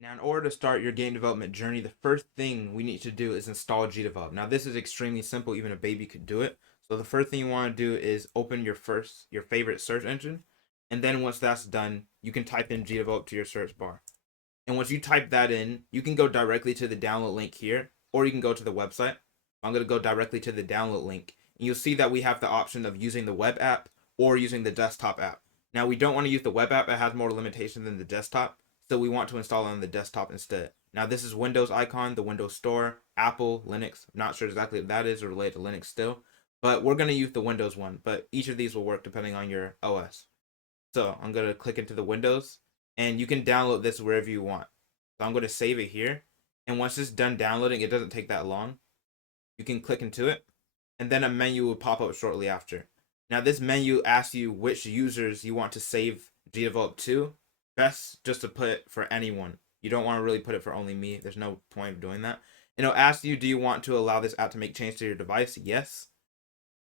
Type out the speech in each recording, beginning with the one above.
Now, in order to start your game development journey, the first thing we need to do is install GDevelop. Now, this is extremely simple; even a baby could do it. So the first thing you want to do is open your favorite search engine, and then once that's done, you can type in GDevelop to your search bar. And once you type that in, you can go directly to the download link here, or you can go to the website. I'm going to go directly to the download link, and you'll see that we have the option of using the web app or using the desktop app. Now, we don't want to use the web app; it has more limitations than the desktop, so we want to install it on the desktop instead. Now, this is Windows icon, the Windows Store, Apple, Linux. I'm not sure exactly what that is or related to Linux still, but we're going to use the Windows one. But each of these will work depending on your OS. So I'm going to click into the Windows, and you can download this wherever you want. So I'm going to save it here. And once it's done downloading, it doesn't take that long. You can click into it, and then a menu will pop up shortly after. Now, this menu asks you which users you want to save GDevelop to. Best just to put it for anyone. You don't want to really put it for only me. There's no point of doing that. And it'll ask you, do you want to allow this app to make changes to your device? Yes.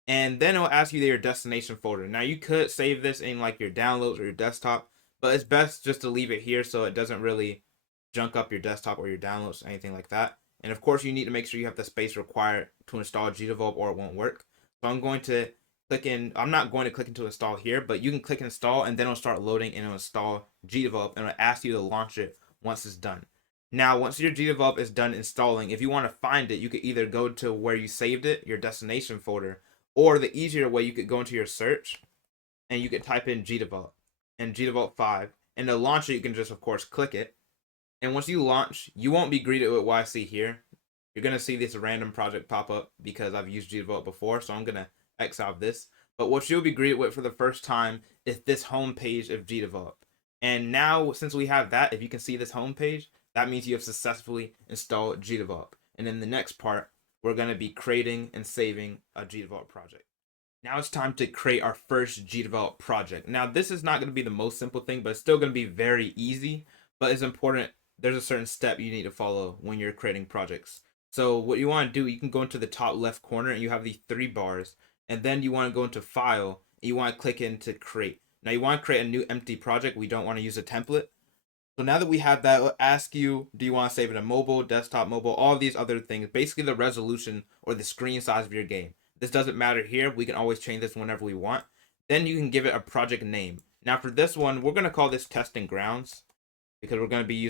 And then it'll ask you your destination folder. Now, you could save this in like your downloads or your desktop, but it's best just to leave it here so it doesn't really junk up your desktop or your downloads or anything like that. And of course, you need to make sure you have the space required to install GDevelop or it won't work. So I'm going to click in. I'm not going to click into install here, but you can click install and then it'll start loading and it'll install GDevelop and it'll ask you to launch it once it's done. Now, once your GDevelop is done installing, if you want to find it, you could either go to where you saved it, your destination folder, or the easier way, you could go into your search and you could type in GDevelop and GDevelop 5. And to launch it, you can just, of course, click it. And once you launch, you won't be greeted with what I see here. You're going to see this random project pop up because I've used GDevelop before, so I'm going to X out this. But what you'll be greeted with for the first time is this home page of GDevelop. And now, since we have that, if you can see this home page, that means you have successfully installed GDevelop. And in the next part, we're going to be creating and saving a GDevelop project. Now it's time to create our first GDevelop project. Now, this is not going to be the most simple thing, but it's still going to be very easy. But it's important. There's a certain step you need to follow when you're creating projects. So what you want to do, you can go into the top left corner and you have these three bars. And then you want to go into File and you want to click into Create. Now you want to create a new empty project. We don't want to use a template. So now that we have that, it'll ask you, do you want to save it in mobile, desktop, mobile, all these other things. Basically the resolution or the screen size of your game. This doesn't matter here. We can always change this whenever we want. Then you can give it a project name. Now for this one, we're going to call this Testing Grounds because we're going to be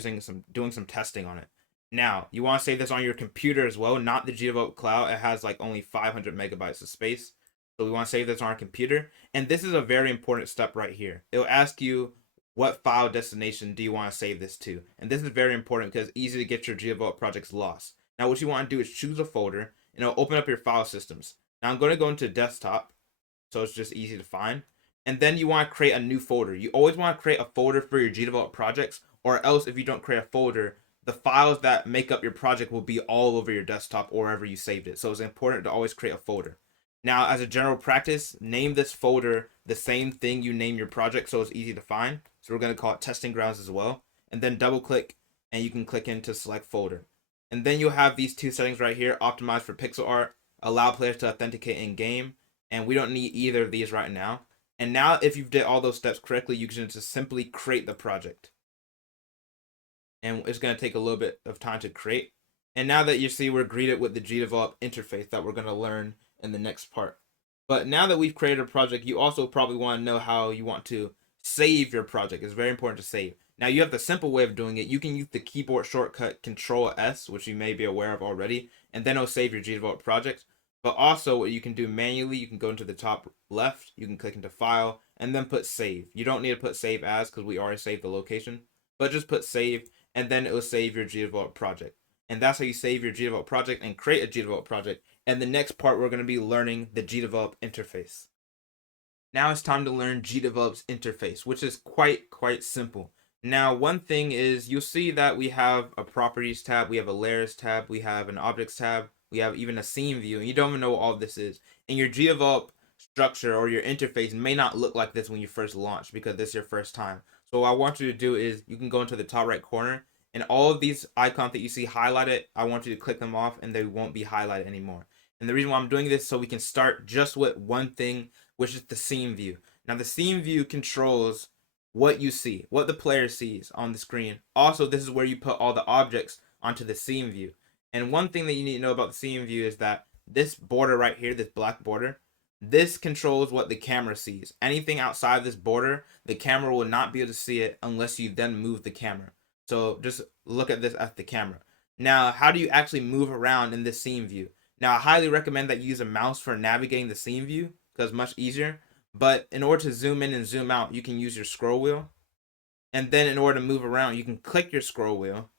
doing some testing on it. Now, you want to save this on your computer as well, not the GDevelop cloud. It has like only 500 megabytes of space. So we want to save this on our computer. And this is a very important step right here. It'll ask you, what file destination do you want to save this to? And this is very important because it's easy to get your GDevelop projects lost. Now, what you want to do is choose a folder and it'll open up your file systems. Now, I'm going to go into desktop, so it's just easy to find. And then you want to create a new folder. You always want to create a folder for your GDevelop projects, or else if you don't create a folder, the files that make up your project will be all over your desktop or wherever you saved it. So it's important to always create a folder. Now, as a general practice, name this folder the same thing you name your project so it's easy to find. So we're going to call it Testing Grounds as well. And then double click and you can click into select folder. And then you'll have these two settings right here, optimize for pixel art, allow players to authenticate in game. And we don't need either of these right now. And now if you've did all those steps correctly, you can just simply create the project. And it's going to take a little bit of time to create. And now that you see, we're greeted with the GDevelop interface that we're going to learn in the next part. But now that we've created a project, you also probably want to know how you want to save your project. It's very important to save. Now you have the simple way of doing it. You can use the keyboard shortcut Control S, which you may be aware of already, and then it'll save your GDevelop project. But also what you can do manually, you can go into the top left, you can click into File, and then put Save. You don't need to put Save As because we already saved the location, but just put Save, and then it will save your GDevelop project. And that's how you save your GDevelop project and create a GDevelop project. And the next part, we're going to be learning the GDevelop interface. Now it's time to learn GDevelop's interface, which is quite simple. Now, one thing is you'll see that we have a properties tab, we have a layers tab, we have an objects tab, we have even a scene view, and you don't even know what all this is. And your GDevelop structure or your interface may not look like this when you first launch because this is your first time. So what I want you to do is you can go into the top right corner and all of these icons that you see highlighted, I want you to click them off and they won't be highlighted anymore. And the reason why I'm doing this is so we can start just with one thing, which is the scene view. Now the scene view controls what you see, what the player sees on the screen. Also, this is where you put all the objects onto the scene view. And one thing that you need to know about the scene view is that this border right here, this black border, this controls what the camera sees. Anything outside this border, the camera will not be able to see it unless you then move the camera. So just look at this at the camera. Now, how do you actually move around in this scene view? Now, I highly recommend that you use a mouse for navigating the scene view because it's much easier. But in order to zoom in and zoom out, you can use your scroll wheel. And then in order to move around, you can click your scroll wheel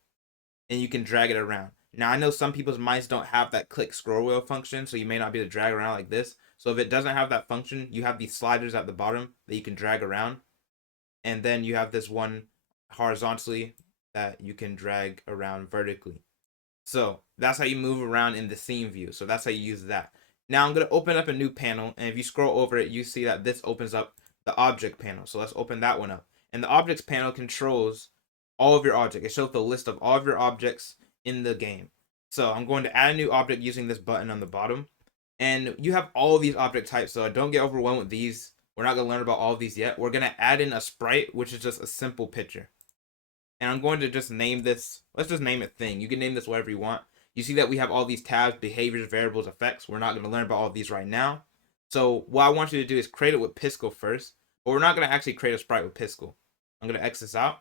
and you can drag it around. Now, I know some people's mice don't have that click scroll wheel function, so you may not be able to drag around like this. So if it doesn't have that function, you have these sliders at the bottom that you can drag around. And then you have this one horizontally that you can drag around vertically. So that's how you move around in the scene view. So that's how you use that. Now I'm going to open up a new panel, and if you scroll over it, you see that this opens up the object panel. So let's open that one up. And the objects panel controls all of your objects. It shows the list of all of your objects in the game. So I'm going to add a new object using this button on the bottom. And you have all of these object types, so don't get overwhelmed with these. We're not going to learn about all of these yet. We're going to add in a sprite, which is just a simple picture. And I'm going to just name this, let's just name it thing. You can name this whatever you want. You see that we have all these tabs, behaviors, variables, effects. We're not going to learn about all of these right now. So what I want you to do is create it with Pisco first, but we're not going to actually create a sprite with Pisco. I'm going to X this out.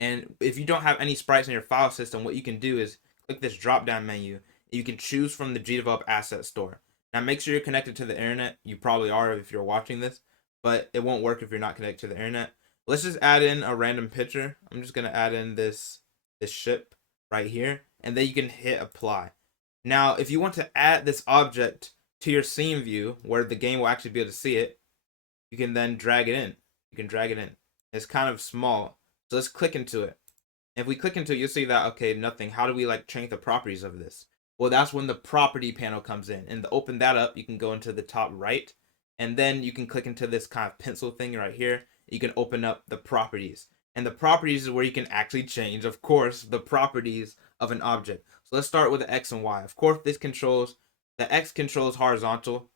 And if you don't have any sprites in your file system, what you can do is click this drop down menu. You can choose from the GDevelop asset store. Now make sure you're connected to the internet. You probably are if you're watching this, but it won't work if you're not connected to the internet. Let's just add in a random picture. I'm just going to add in this ship right here, and then you can hit apply. Now, if you want to add this object to your scene view where the game will actually be able to see it, you can then drag it in. You can drag it in. It's kind of small, so let's click into it. If we click into it, you'll see that, okay, nothing. How do we like change the properties of this? Well, that's when the property panel comes in. And to open that up, you can go into the top right, and then you can click into this kind of pencil thing right here. You can open up the properties. And the properties is where you can actually change, of course, the properties of an object. So let's start with the X and Y. Of course, the X controls horizontal.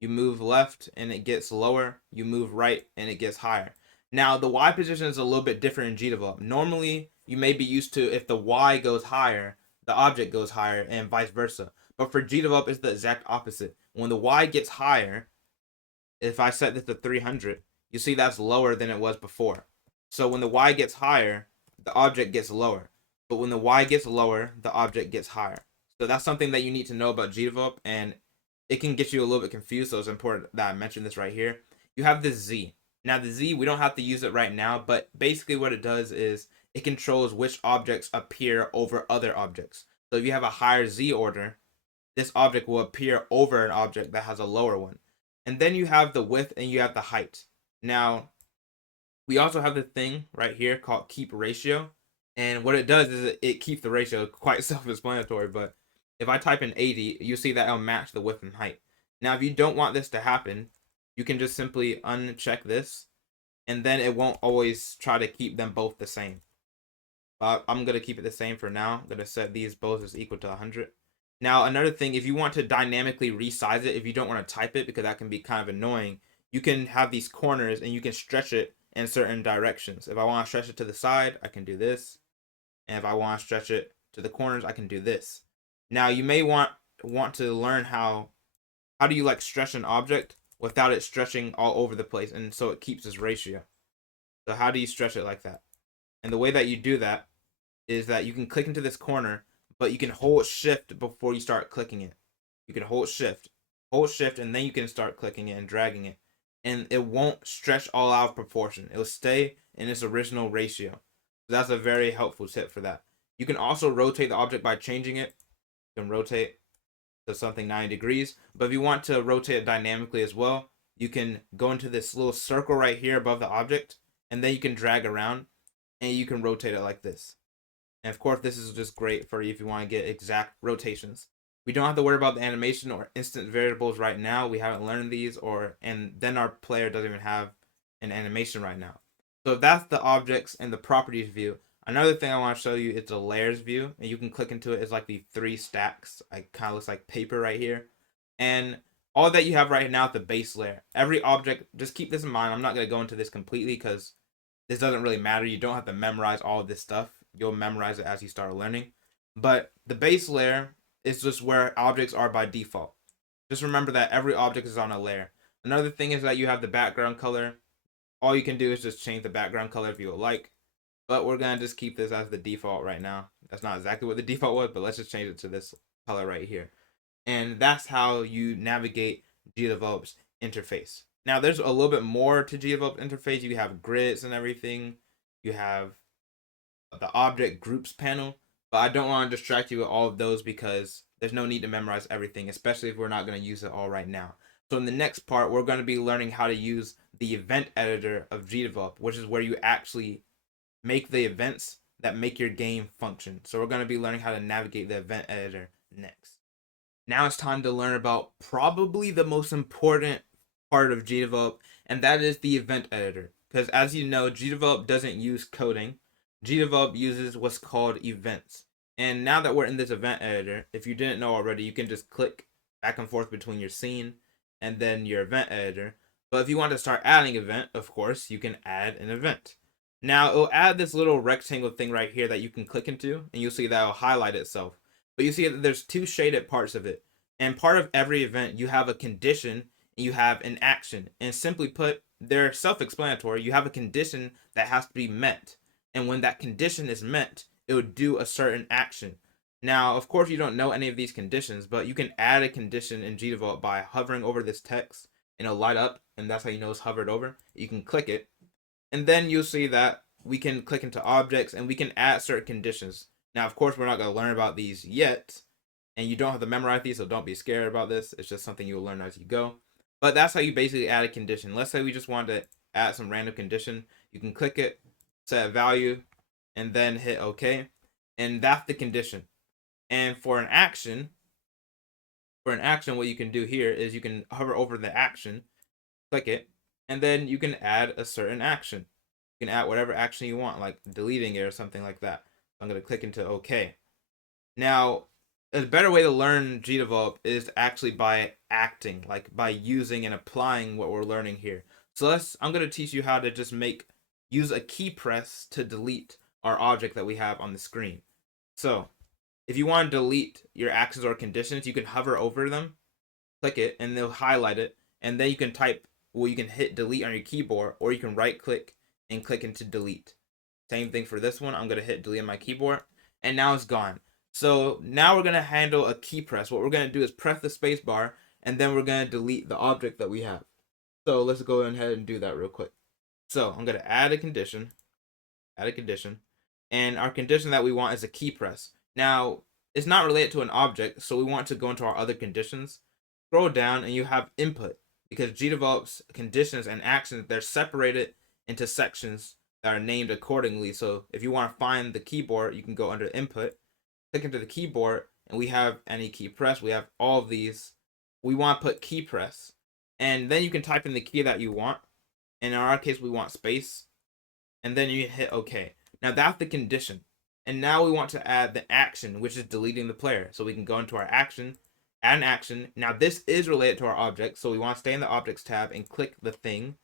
You move left and it gets lower. You move right and it gets higher. Now, the Y position is a little bit different in GDevelop. Normally, you may be used to if the Y goes higher, the object goes higher and vice versa. But for GDevelop, it's the exact opposite. When the Y gets higher, if I set this to 300, you see that's lower than it was before. So when the Y gets higher, the object gets lower. But when the Y gets lower, the object gets higher. So that's something that you need to know about GDevelop, and it can get you a little bit confused, so it's important that I mention this right here. You have this Z. Now the Z, we don't have to use it right now, but basically what it does is it controls which objects appear over other objects. So if you have a higher Z order, this object will appear over an object that has a lower one. And then you have the width and you have the height. Now, we also have the thing right here called keep ratio. And what it does is it keeps the ratio, quite self-explanatory, but if I type in 80, you'll see that it'll match the width and height. Now, if you don't want this to happen, you can just simply uncheck this, and then it won't always try to keep them both the same. But I'm going to keep it the same for now. I'm going to set these both as equal to 100. Now, another thing, if you want to dynamically resize it, if you don't want to type it, because that can be kind of annoying, you can have these corners and you can stretch it in certain directions. If I want to stretch it to the side, I can do this. And if I want to stretch it to the corners, I can do this. Now, you may want to learn how do you like stretch an object without it stretching all over the place, and so it keeps its ratio. So how do you stretch it like that? And the way that you do that is that you can click into this corner, but you can hold shift before you start clicking it. You can hold shift, and then you can start clicking it and dragging it. And it won't stretch all out of proportion. It'll stay in its original ratio. So that's a very helpful tip for that. You can also rotate the object by changing it. You can rotate to something 90 degrees. But if you want to rotate it dynamically as well, you can go into this little circle right here above the object, and then you can drag around, and you can rotate it like this. And of course, this is just great for you if you want to get exact rotations. We don't have to worry about the animation or instant variables right now. We haven't learned these, and then our player doesn't even have an animation right now. So that's the objects and the properties view. Another thing I want to show you is the layers view, and you can click into it. It's like the 3 stacks. It kind of looks like paper right here. And all that you have right now at the base layer. Every object, just keep this in mind. I'm not going to go into this completely because this doesn't really matter. You don't have to memorize all of this stuff. You'll memorize it as you start learning. But the base layer is just where objects are by default. Just remember that every object is on a layer. Another thing is that you have the background color. All you can do is just change the background color if you would like. But we're going to just keep this as the default right now. That's not exactly what the default was, but let's just change it to this color right here. And that's how you navigate GDevelop's interface. Now, there's a little bit more to GDevelop interface. You have grids and everything. You have the object groups panel, but I don't want to distract you with all of those because there's no need to memorize everything, especially if we're not going to use it all right now. So in the next part, we're going to be learning how to use the event editor of GDevelop, which is where you actually make the events that make your game function. So we're going to be learning how to navigate the event editor next. Now it's time to learn about probably the most important part of GDevelop, and that is the event editor. Because as you know, GDevelop doesn't use coding. GDevelop uses what's called events. And now that we're in this event editor, if you didn't know already, you can just click back and forth between your scene and then your event editor. But if you want to start adding event, of course, you can add an event. Now it'll add this little rectangle thing right here that you can click into, and you'll see that it'll highlight itself. But you see that there's two shaded parts of it. And part of every event, you have a condition and you have an action. And simply put, they're self-explanatory. You have a condition that has to be met. And when that condition is met, it would do a certain action. Now, of course, you don't know any of these conditions, but you can add a condition in GDevelop by hovering over this text and it'll light up, and that's how you know it's hovered over. You can click it, and then you'll see that we can click into objects and we can add certain conditions. Now, of course, we're not going to learn about these yet, and you don't have to memorize these, so don't be scared about this. It's just something you'll learn as you go. But that's how you basically add a condition. Let's say we just wanted to add some random condition. You can click it, set a value, and then hit OK. And that's the condition. And for an action, what you can do here is you can hover over the action, click it, and then you can add a certain action. You can add whatever action you want, like deleting it or something like that. I'm going to click into OK. Now, a better way to learn GDevelop is actually by acting, like by using and applying what we're learning here. So I'm going to teach you how to just use a key press to delete our object that we have on the screen. So if you want to delete your actions or conditions, you can hover over them, click it, and they'll highlight it. And then you can you can hit delete on your keyboard, or you can right click and click into delete. Same thing for this one. I'm going to hit delete on my keyboard, and now it's gone. So now we're going to handle a key press. What we're going to do is press the space bar, and then we're going to delete the object that we have. So let's go ahead and do that real quick. So I'm going to add a condition, and our condition that we want is a key press. Now, it's not related to an object, so we want to go into our other conditions. Scroll down, and you have input, because GDevelop's conditions and actions, they're separated into sections that are named accordingly. So if you want to find the keyboard, you can go under input, click into the keyboard, and we have any key press. We have all of these. We want to put key press, and then you can type in the key that you want. And in our case, we want space, and then you hit OK. Now that's the condition. And now we want to add the action, which is deleting the player. So we can go into our action, add an action. Now this is related to our object, so we want to stay in the objects tab and click the thing.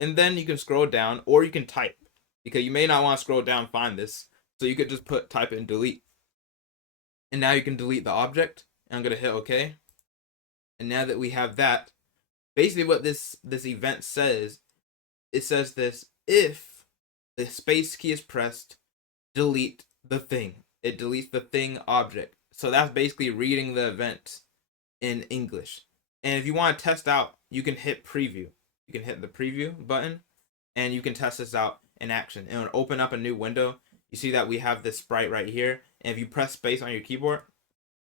And then you can scroll down, or you can type, because you may not want to scroll down and find this. So you could just type it and delete. And now you can delete the object. And I'm going to hit OK. And now that we have that, basically what this event says, it says this: if the space key is pressed, delete the thing. It deletes the thing object. So that's basically reading the event in English. And if you want to test out, you can hit preview. You can hit the preview button, and you can test this out in action. And it'll open up a new window. You see that we have this sprite right here. And if you press space on your keyboard,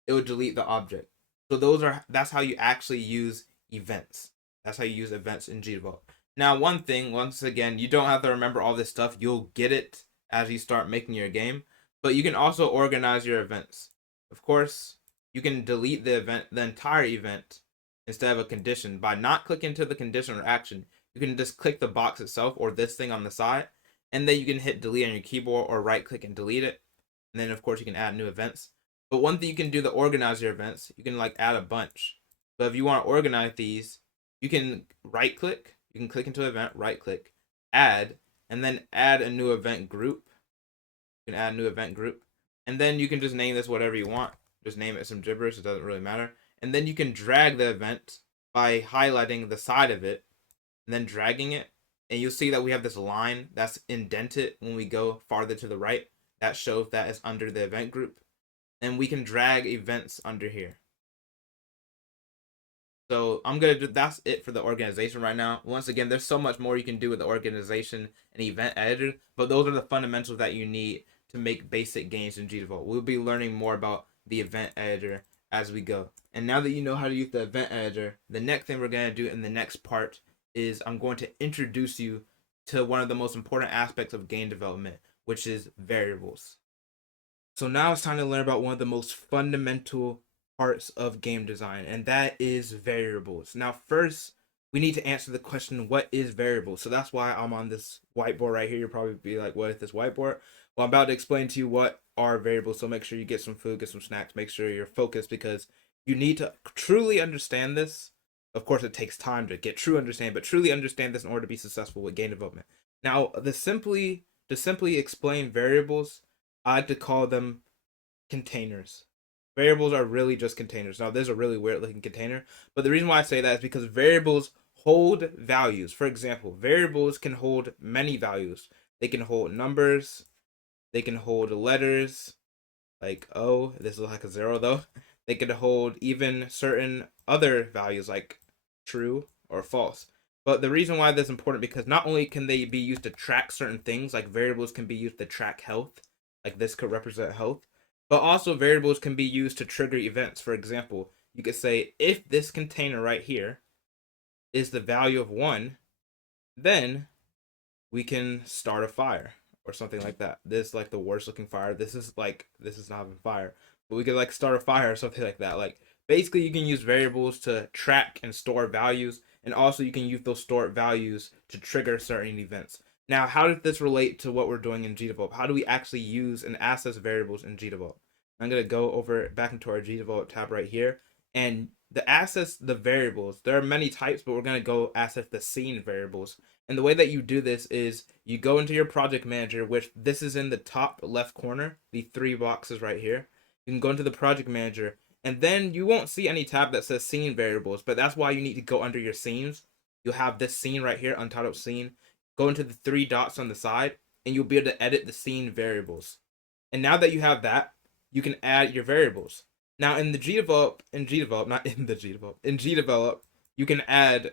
it will delete the object. So that's how you actually use events. That's how you use events in GDevelop. Now, one thing, once again, you don't have to remember all this stuff. You'll get it as you start making your game. But you can also organize your events. Of course, you can delete the entire event, instead of a condition, by not clicking to the condition or action. You can just click the box itself or this thing on the side, and then you can hit delete on your keyboard or right click and delete it. And then of course you can add new events. But one thing you can do to organize your events, you can add a bunch. But if you want to organize these, you can right click, you can click into event, right click, add, and then add a new event group. You can add a new event group, and then you can just name this whatever you want. Just name it some gibberish, it doesn't really matter. And then you can drag the event by highlighting the side of it and then dragging it. And you'll see that we have this line that's indented when we go farther to the right. That shows that it's under the event group. And we can drag events under here. So I'm gonna do, that's it for the organization right now. Once again, there's so much more you can do with the organization and event editor, but those are the fundamentals that you need to make basic games in GDevelop. We'll be learning more about the event editor as we go. And now that you know how to use the event editor, the next thing we're gonna do in the next part is I'm going to introduce you to one of the most important aspects of game development, which is variables. So now it's time to learn about one of the most fundamental parts of game design, and that is variables. Now, first, we need to answer the question, what is variable? So that's why I'm on this whiteboard right here. You'll probably be like, what is this whiteboard? Well, I'm about to explain to you what are variables, so make sure you get some food, get some snacks, make sure you're focused, because you need to truly understand this. Of course, it takes time to get true understanding, but truly understand this in order to be successful with game development. Now, to simply explain variables, I like to call them containers. Variables are really just containers. Now, there's a really weird looking container, but the reason why I say that is because variables hold values. For example, variables can hold many values. They can hold numbers, they can hold letters, like O, this is like a 0 though. They can hold even certain other values like true or false. But the reason why that's important, because not only can they be used to track certain things, like variables can be used to track health, like this could represent health, but also variables can be used to trigger events. For example, you could say if this container right here is the value of 1, then we can start a fire or something like that. This is like the worst looking fire. This is not even fire, but we could like start a fire or something like that. Like basically, you can use variables to track and store values, and also you can use those stored values to trigger certain events. Now, how does this relate to what we're doing in GDevelop? How do we actually use and access variables in GDevelop? I'm gonna go over back into our GDevelop tab right here, and the access the variables. There are many types, but we're gonna go access the scene variables. And the way that you do this is you go into your project manager, which this is in the top left corner, the 3 boxes right here. You can go into the project manager, and then you won't see any tab that says scene variables, but that's why you need to go under your scenes. You'll have this scene right here, untitled scene. Go into the 3 dots on the side, and you'll be able to edit the scene variables. And now that you have that, you can add your variables. Now in GDevelop, you can add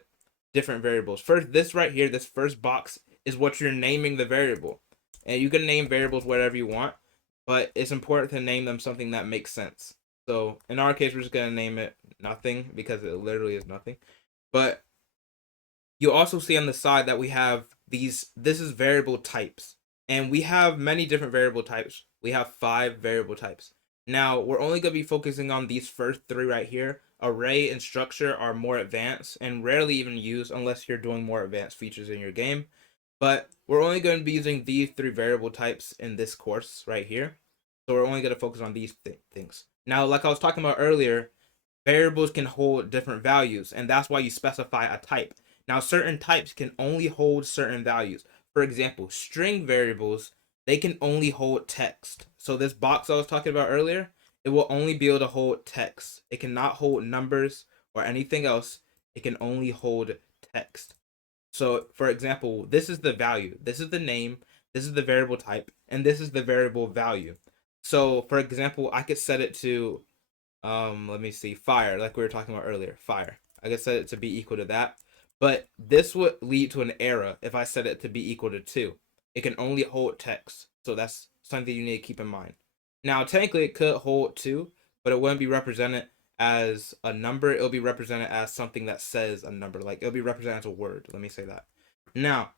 different variables. First, this right here, this first box is what you're naming the variable. And you can name variables whatever you want, but it's important to name them something that makes sense. So in our case, we're just gonna name it nothing because it literally is nothing. But you also see on the side that we have these, this is variable types. And we have many different variable types. We have 5 variable types. Now, we're only going to be focusing on these first 3 right here. Array and structure are more advanced and rarely even used unless you're doing more advanced features in your game. But we're only going to be using these 3 variable types in this course right here. So we're only going to focus on these things. Now, like I was talking about earlier, variables can hold different values, and that's why you specify a type. Now, certain types can only hold certain values. For example, string variables, they can only hold text. So this box I was talking about earlier, it will only be able to hold text. It cannot hold numbers or anything else. It can only hold text. So, for example, this is the value. This is the name. This is the variable type. And this is the variable value. So, for example, I could set it to, let me see, fire, like we were talking about earlier, fire. I could set it to be equal to that. But this would lead to an error if I set it to be equal to 2. It can only hold text. So that's something you need to keep in mind. Now, technically, it could hold 2, but it wouldn't be represented as a number. It'll be represented as something that says a number. Like, it'll be represented as a word. Let me say that. Now,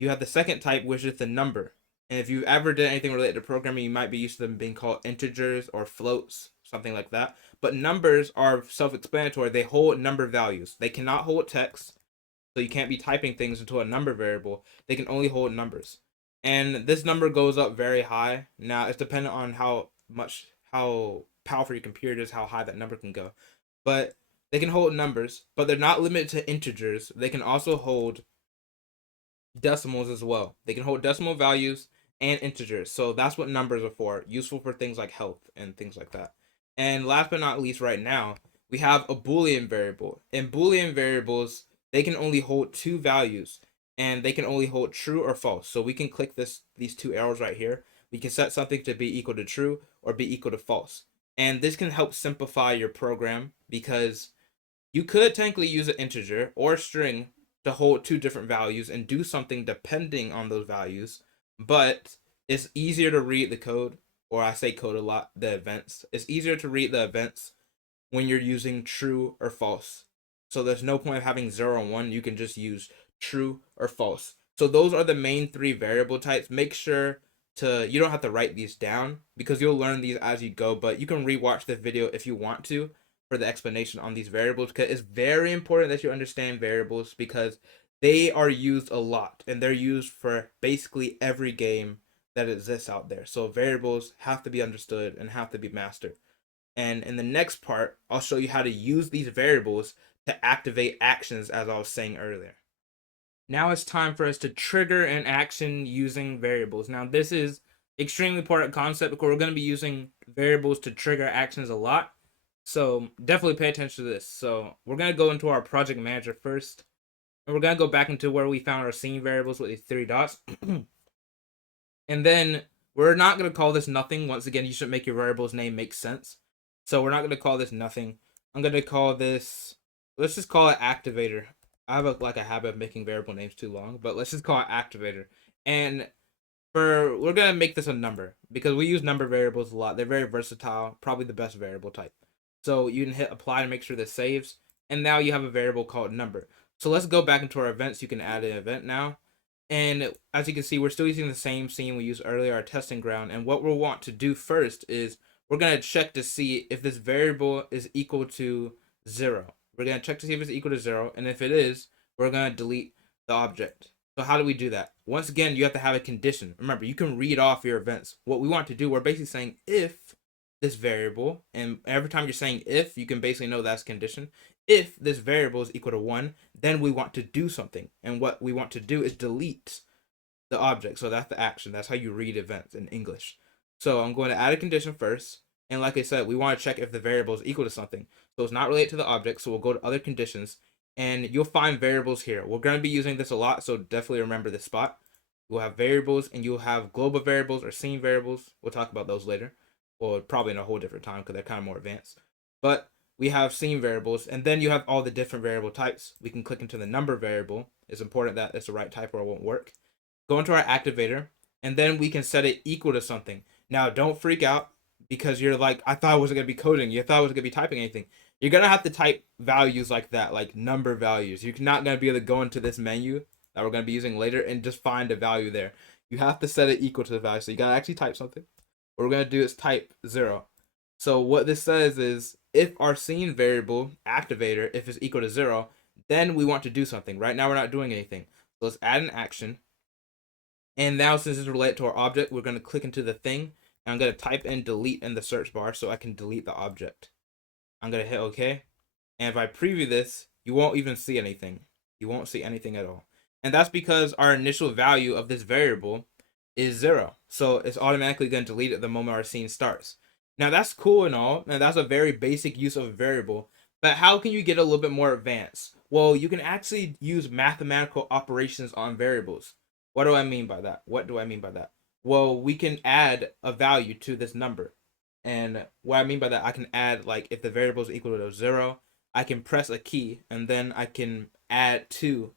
you have the second type, which is the number. And if you've ever done anything related to programming, you might be used to them being called integers or floats, something like that. But numbers are self-explanatory. They hold number values. They cannot hold text. So you can't be typing things into a number variable. They can only hold numbers. And this number goes up very high. Now, it's dependent on how powerful your computer is, how high that number can go. But They can hold numbers, but they're not limited to integers. They can also hold decimals as well. They can hold decimal values and integers. So that's what numbers are for, useful for things like health and things like that. And last but not least, right now, we have a Boolean variable. In Boolean variables, they can only hold two values, and they can only hold true or false. So we can click these two arrows right here. We can set something to be equal to true or be equal to false. And this can help simplify your program, because you could technically use an integer or a string to hold two different values and do something depending on those values, but it's easier to read the code, or I say code a lot, the events. It's easier to read the events when you're using true or false. So there's no point of having 0 and 1. You can just use true or false. So those are the main three variable types. Make sure you don't have to write these down, because you'll learn these as you go, but you can rewatch the video if you want to for the explanation on these variables, because it's very important that you understand variables, because they are used a lot and they're used for basically every game that exists out there. So variables have to be understood and have to be mastered. And in the next part, I'll show you how to use these variables to activate actions, as I was saying earlier. Now it's time for us to trigger an action using variables. Now this is extremely important concept, because we're going to be using variables to trigger actions a lot. So definitely pay attention to this. So we're going to go into our project manager first, and we're going to go back into where we found our scene variables with these three dots. And then we're not going to call this nothing. Once again, you should make your variable's name make sense. So we're not going to call this nothing. I'm going to call this, let's just call it activator. I have a habit of making variable names too long, but let's just call it activator. And we're going to make this a number, because we use number variables a lot. They're very versatile, probably the best variable type. So you can hit apply to make sure this saves. And now you have a variable called number. So let's go back into our events. You can add an event now. And as you can see, we're still using the same scene we used earlier, our testing ground. And what we'll want to do first is we're going to check to see if this variable is equal to 0. We're going to check to see if it's equal to 0. And if it is, we're going to delete the object. So how do we do that? Once again, you have to have a condition. Remember, you can read off your events. What we want to do, we're basically saying if this variable, and every time you're saying if, you can basically know that's condition. If this variable is equal to 1, then we want to do something. And what we want to do is delete the object. So that's the action. That's how you read events in English. So I'm going to add a condition first. And like I said, we want to check if the variable is equal to something. So it's not related to the object. So we'll go to other conditions, and you'll find variables here. We're going to be using this a lot, so definitely remember this spot. We'll have variables, and you'll have global variables or scene variables. We'll talk about those later. Well, probably in a whole different time, because they're kind of more advanced. But we have scene variables, and then you have all the different variable types. We can click into the number variable. It's important that it's the right type or it won't work. Go into our activator, and then we can set it equal to something. Now, don't freak out, because you're like, I thought I wasn't going to be coding. You thought I wasn't going to be typing anything. You're going to have to type values like that, like number values. You're not going to be able to go into this menu that we're going to be using later and just find a value there. You have to set it equal to the value. So you got to actually type something. What we're going to do is type 0. So what this says is, if our scene variable activator, if it's equal to 0, then we want to do something. Right now we're not doing anything. So let's add an action. And now, since it's related to our object, we're going to click into the thing. And I'm going to type in delete in the search bar so I can delete the object. I'm going to hit OK. And if I preview this, you won't even see anything. You won't see anything at all. And that's because our initial value of this variable is 0. So it's automatically going to delete it the moment our scene starts. Now that's cool and all, and that's a very basic use of a variable, but how can you get a little bit more advanced? Well, you can actually use mathematical operations on variables. What do I mean by that? What do I mean by that? Well, we can add a value to this number. And what I mean by that, I can add, like, if the variable is equal to 0, I can press a key, and then I can add 2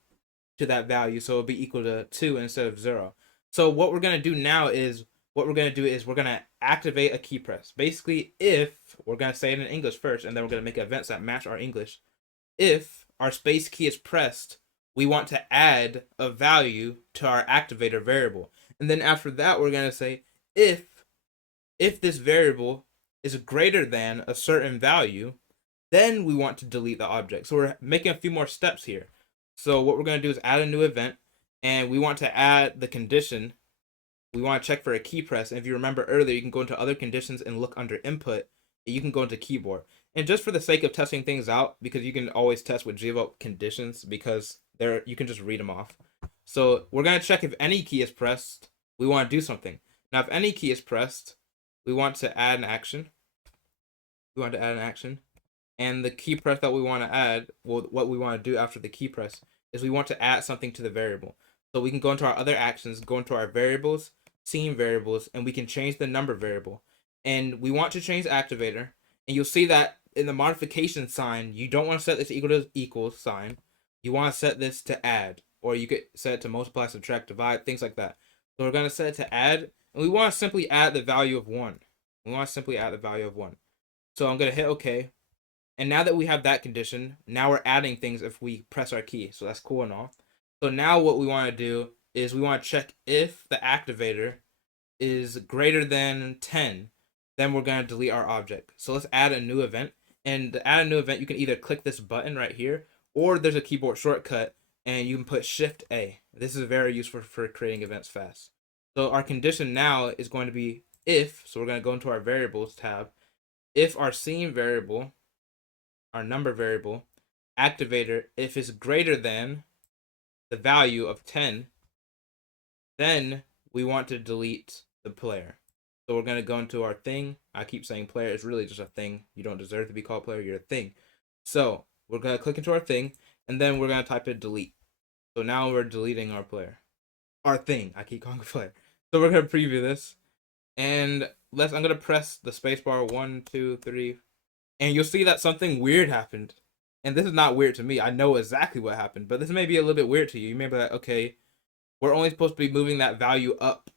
to that value, so it'll be equal to 2 instead of 0. So what we're going to do now is, we're going to activate a key press. Basically, if, we're going to say it in English first, and then we're going to make events that match our English. If our space key is pressed, we want to add a value to our activator variable. And then after that, we're going to say, if this variable is greater than a certain value, then we want to delete the object. So we're making a few more steps here. So what we're going to do is add a new event, and we want to add the condition. We want to check for a key press. And if you remember earlier, you can go into other conditions and look under input, and you can go into keyboard. And just for the sake of testing things out, because you can always test with GDevelop conditions because there you can just read them off. So we're gonna check if any key is pressed, we want to do something. Now if any key is pressed, we want to add an action. We want to add an action. And the key press that we want to add, well, what we want to do after the key press is we want to add something to the variable. So we can go into our other actions, go into our variables, scene variables, and we can change the number variable. And we want to change the activator. And you'll see that in the modification sign, you don't want to set this equal to equal sign. You want to set this to add, or you could set it to multiply, subtract, divide, things like that. So we're going to set it to add, and we want to simply add the value of 1. We want to simply add the value of 1. So I'm going to hit OK. And now that we have that condition, now we're adding things if we press our key. So that's cool and all. So now what we want to do is we want to check if the activator is greater than 10, then we're going to delete our object. So let's add a new event. And to add a new event, you can either click this button right here, or there's a keyboard shortcut, and you can put Shift A. This is very useful for creating events fast. So our condition now is going to be if, so we're going to go into our variables tab, if our scene variable, our number variable, activator, if it's greater than the value of 10, then we want to delete the player. So we're going to go into our thing. I keep saying player. It's really just a thing. You don't deserve to be called player. You're a thing. So we're going to click into our thing, and then we're going to type in delete. So now we're deleting our player. Our thing. I keep calling it player. So we're going to preview this. And I'm going to press the spacebar 1, 2, 3. And you'll see that something weird happened. And this is not weird to me. I know exactly what happened. But this may be a little bit weird to you. You may be like, okay, we're only supposed to be moving that value up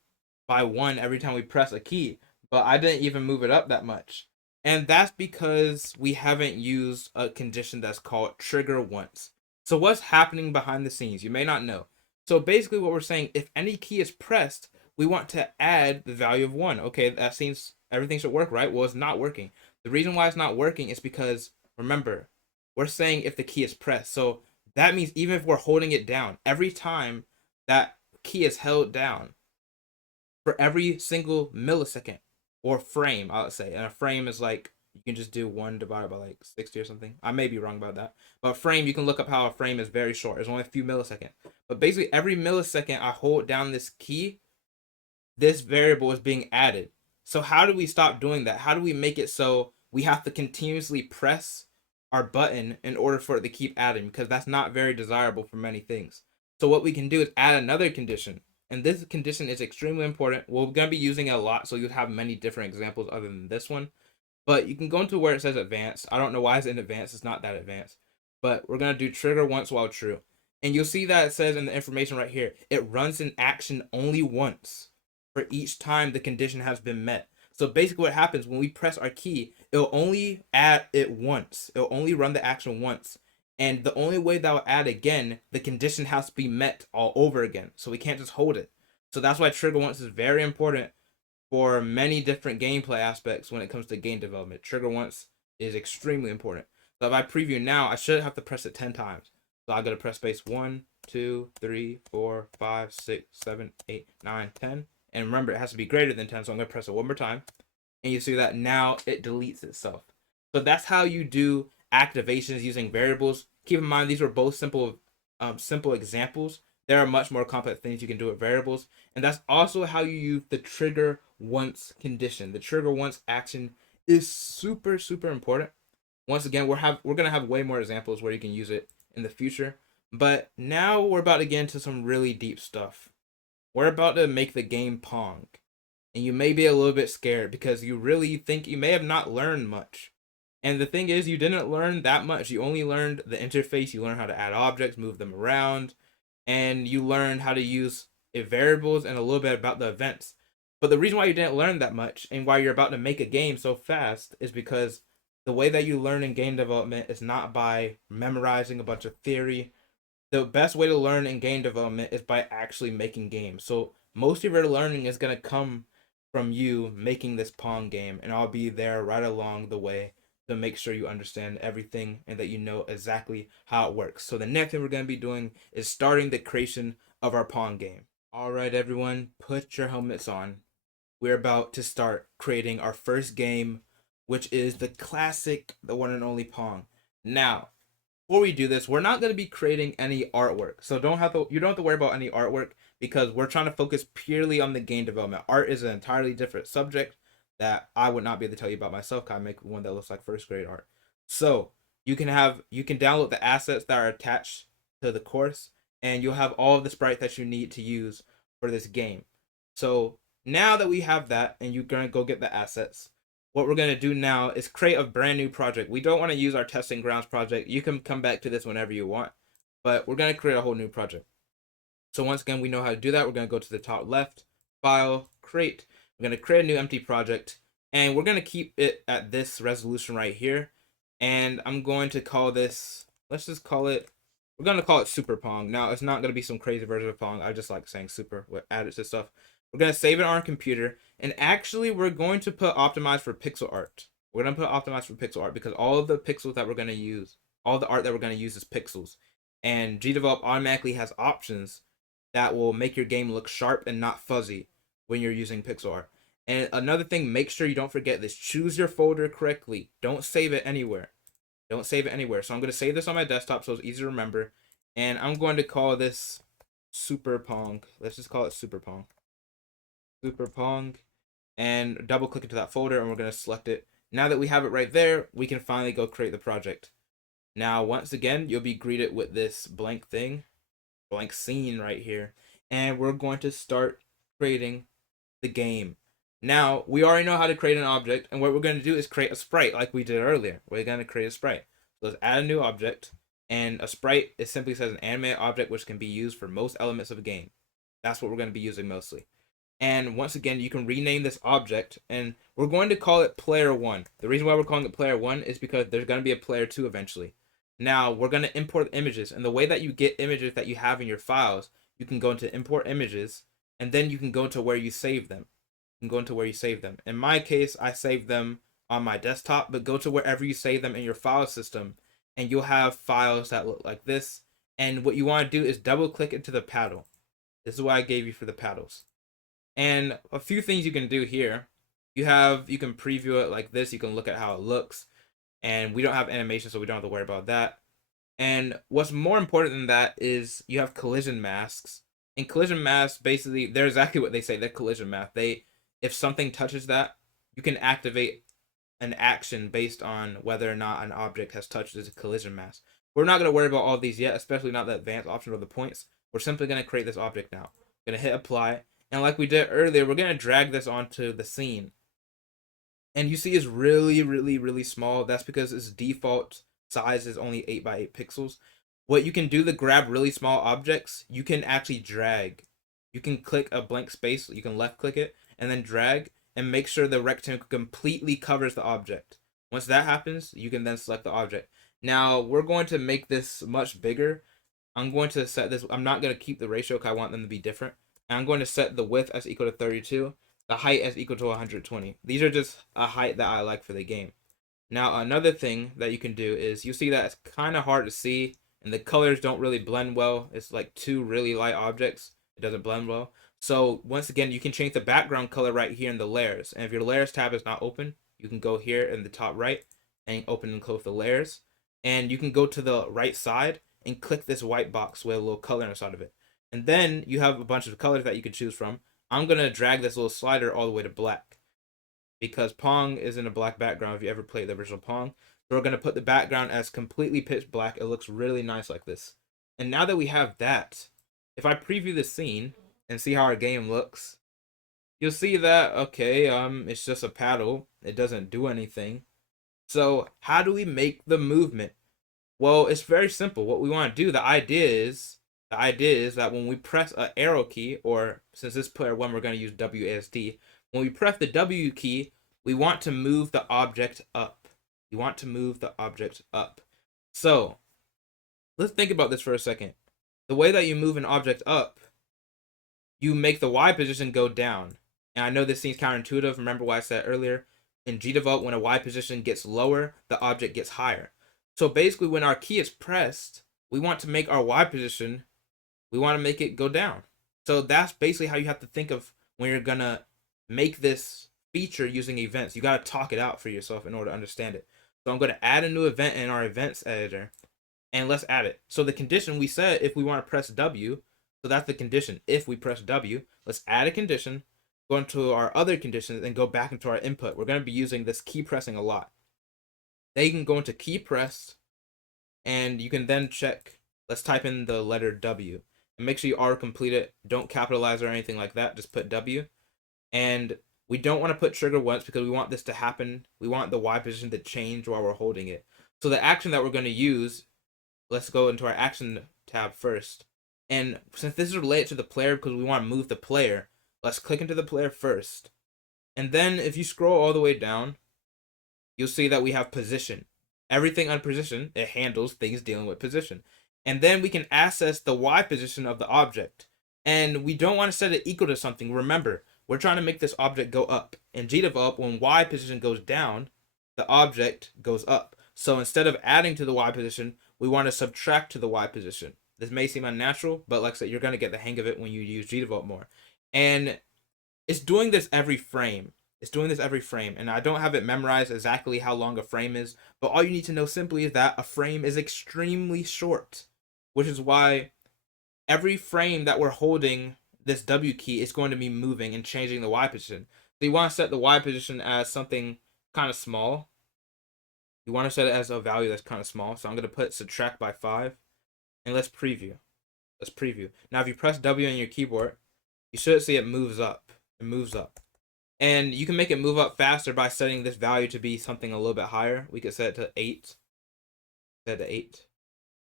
by 1 every time we press a key. But I didn't even move it up that much. And that's because we haven't used a condition that's called trigger once. So what's happening behind the scenes? You may not know. So basically what we're saying, if any key is pressed, we want to add the value of 1. Okay, that seems everything should work, right? Well, it's not working. The reason why it's not working is because, remember, we're saying if the key is pressed. So that means even if we're holding it down, every time that key is held down, for every single millisecond or frame, I would say, and a frame is like, you can just do 1 divided by like 60 or something. I may be wrong about that. But frame, you can look up how a frame is very short. It's only a few milliseconds. But basically, every millisecond I hold down this key, this variable is being added. So how do we stop doing that? How do we make it so we have to continuously press our button in order for it to keep adding? Because that's not very desirable for many things. So what we can do is add another condition. And this condition is extremely important. We're going to be using it a lot, so you'll have many different examples other than this one. But you can go into where it says advanced. I don't know why it's in advanced. It's not that advanced. But we're going to do trigger once while true. And you'll see that it says in the information right here, it runs an action only once for each time the condition has been met. So basically what happens when we press our key, it'll only add it once. It'll only run the action once. And the only way that will add again, the condition has to be met all over again. So we can't just hold it. So that's why trigger once is very important for many different gameplay aspects when it comes to game development. Trigger once is extremely important. So if I preview now, I should have to press it 10 times. So I got to press space 1, 2, 3, 4, 5, 6, 7, 8, 9, 10. And remember, it has to be greater than 10. So I'm going to press it one more time. And you see that now it deletes itself. So that's how you do activations using variables. Keep in mind, these are both simple examples. There are much more complex things you can do with variables. And that's also how you use the trigger once condition. The trigger once action is super, super important. Once again, we're going to have way more examples where you can use it in the future. But now we're about to get into some really deep stuff. We're about to make the game Pong. And you may be a little bit scared because you really think you may have not learned much. And the thing is, you didn't learn that much. You only learned the interface. You learned how to add objects, move them around, and you learned how to use variables and a little bit about the events. But the reason why you didn't learn that much and why you're about to make a game so fast is because the way that you learn in game development is not by memorizing a bunch of theory. The best way to learn in game development is by actually making games. So most of your learning is going to come from you making this Pong game, and I'll be there right along the way to make sure you understand everything and that you know exactly how it works. So the next thing we're going to be doing is starting the creation of our Pong game. All right, everyone, put your helmets on. We're about to start creating our first game which is the classic, the one and only Pong. Now, before we do this, we're not going to be creating any artwork. So you don't have to worry about any artwork because we're trying to focus purely on the game development. Art is an entirely different subject that I would not be able to tell you about myself. Cause I make one that looks like first grade art. So you can download the assets that are attached to the course, and you'll have all of the sprites that you need to use for this game. So now that we have that, and you're gonna go get the assets, what we're going to do now is create a brand new project. We don't want to use our testing grounds project. You can come back to this whenever you want, but we're going to create a whole new project. So once again, we know how to do that. We're going to go to the top left, file, create. We're going to create a new empty project, and we're going to keep it at this resolution right here. And I'm going to call this, let's just call it, we're going to call it Super Pong. Now, it's not going to be some crazy version of Pong. I just like saying super with added to stuff. We're going to save it on our computer. And actually, we're going to put optimize for pixel art. We're going to put optimize for pixel art because all of the pixels that we're going to use, all the art that we're going to use is pixels. And GDevelop automatically has options that will make your game look sharp and not fuzzy when you're using pixel art. And another thing, make sure you don't forget this. Choose your folder correctly. Don't save it anywhere. Don't save it anywhere. So I'm going to save this on my desktop so it's easy to remember. And I'm going to call this Super Pong. Let's just call it Super Pong. Super Pong. And double click into that folder, and we're going to select it. Now that we have it right there, we can finally go create the project. Now, once again, you'll be greeted with this blank thing, blank scene right here. And we're going to start creating the game. Now, we already know how to create an object, and what we're going to do is create a sprite like we did earlier. We're going to create a sprite. So let's add a new object, and a sprite, it simply says an animated object which can be used for most elements of a game. That's what we're going to be using mostly. And once again, you can rename this object, and we're going to call it player 1. The reason why we're calling it player 1 is because there's going to be a player 2 eventually. Now, we're going to import images, and the way that you get images that you have in your files, you can go into import images, and then you can go to where you save them. You can go into where you save them. In my case, I save them on my desktop, but go to wherever you save them in your file system, and you'll have files that look like this. And what you want to do is double click into the paddle. This is what I gave you for the paddles. And a few things you can do here. You can preview it like this. You can look at how it looks. And we don't have animation, so we don't have to worry about that. And what's more important than that is you have collision masks. And collision masks, basically, they're exactly what they say. They're collision masks. If something touches that, you can activate an action based on whether or not an object has touched this collision mask. We're not going to worry about all these yet, especially not the advanced option or the points. We're simply going to create this object now. We're going to hit apply. And like we did earlier, we're going to drag this onto the scene. And you see it's really, really, really small. That's because its default size is only 8 by 8 pixels. What you can do to grab really small objects, you can actually drag. You can click a blank space, you can left click it, and then drag, and make sure the rectangle completely covers the object. Once that happens, you can then select the object. Now, we're going to make this much bigger. I'm going to set this, I'm not going to keep the ratio because I want them to be different. And I'm going to set the width as equal to 32, the height as equal to 120. These are just a height that I like for the game. Now, another thing that you can do is, you see that it's kind of hard to see, and the colors don't really blend well. It's like two really light objects. It doesn't blend well. So once again, you can change the background color right here in the layers. And if your layers tab is not open, you can go here in the top right and open and close the layers. And you can go to the right side and click this white box with a little color inside of it. And then you have a bunch of colors that you can choose from. I'm going to drag this little slider all the way to black, because Pong is in a black background if you ever played the original Pong. So we're going to put the background as completely pitch black. It looks really nice like this. And now that we have that, if I preview the scene and see how our game looks, you'll see that, okay, it's just a paddle. It doesn't do anything. So how do we make the movement? Well, it's very simple. What we want to do, the idea is that when we press an arrow key, or since this player 1, we're going to use WASD. When we press the W key, we want to move the object up. You want to move the object up. So let's think about this for a second. The way that you move an object up, you make the Y position go down. And I know this seems counterintuitive. Remember what I said earlier? In GDevelop, when a Y position gets lower, the object gets higher. So basically, when our key is pressed, we want to make our Y position, we want to make it go down. So that's basically how you have to think of when you're going to make this feature using events. You got to talk it out for yourself in order to understand it. So I'm going to add a new event in our events editor, and let's add it. So the condition we said, if we want to press W, so that's the condition. If we press W, let's add a condition, go into our other conditions, and go back into our input. We're going to be using this key pressing a lot. Then you can go into key press, and you can then check. Let's type in the letter W, and make sure you autocomplete it. Don't capitalize or anything like that. Just put W, and we don't want to put trigger once because we want this to happen. We want the Y position to change while we're holding it. So the action that we're going to use, let's go into our action tab first. And since this is related to the player because we want to move the player, let's click into the player first. And then if you scroll all the way down, you'll see that we have position. Everything on position, it handles things dealing with position. And then we can access the Y position of the object. And we don't want to set it equal to something. Remember, we're trying to make this object go up. In GDevelop, when Y position goes down, the object goes up. So instead of adding to the Y position, we want to subtract to the Y position. This may seem unnatural, but like I said, you're going to get the hang of it when you use GDevelop more. And it's doing this every frame. It's doing this every frame, and I don't have it memorized exactly how long a frame is, but all you need to know simply is that a frame is extremely short, which is why every frame that we're holding this W key is going to be moving and changing the Y position. So you want to set the Y position as something kind of small. You want to set it as a value that's kind of small. So I'm going to put subtract by 5, and let's preview. Let's preview. Now, if you press W on your keyboard, you should see it moves up. It moves up. And you can make it move up faster by setting this value to be something a little bit higher. We could set it to 8. Set it to 8.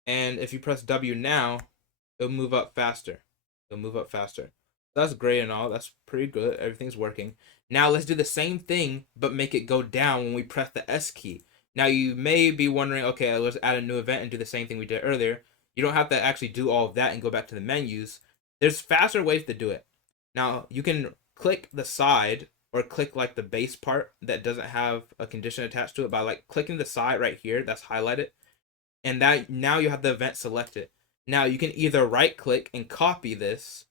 And if you press W now, it'll move up faster. It'll move up faster. That's great and all. That's pretty good. Everything's working. Now let's do the same thing, but make it go down when we press the S key. Now you may be wondering, okay, let's add a new event and do the same thing we did earlier. You don't have to actually do all of that and go back to the menus. There's faster ways to do it. Now you can click the side or click like the base part that doesn't have a condition attached to it by like clicking the side right here that's highlighted, and that now you have the event selected. Now you can either right click and copy this,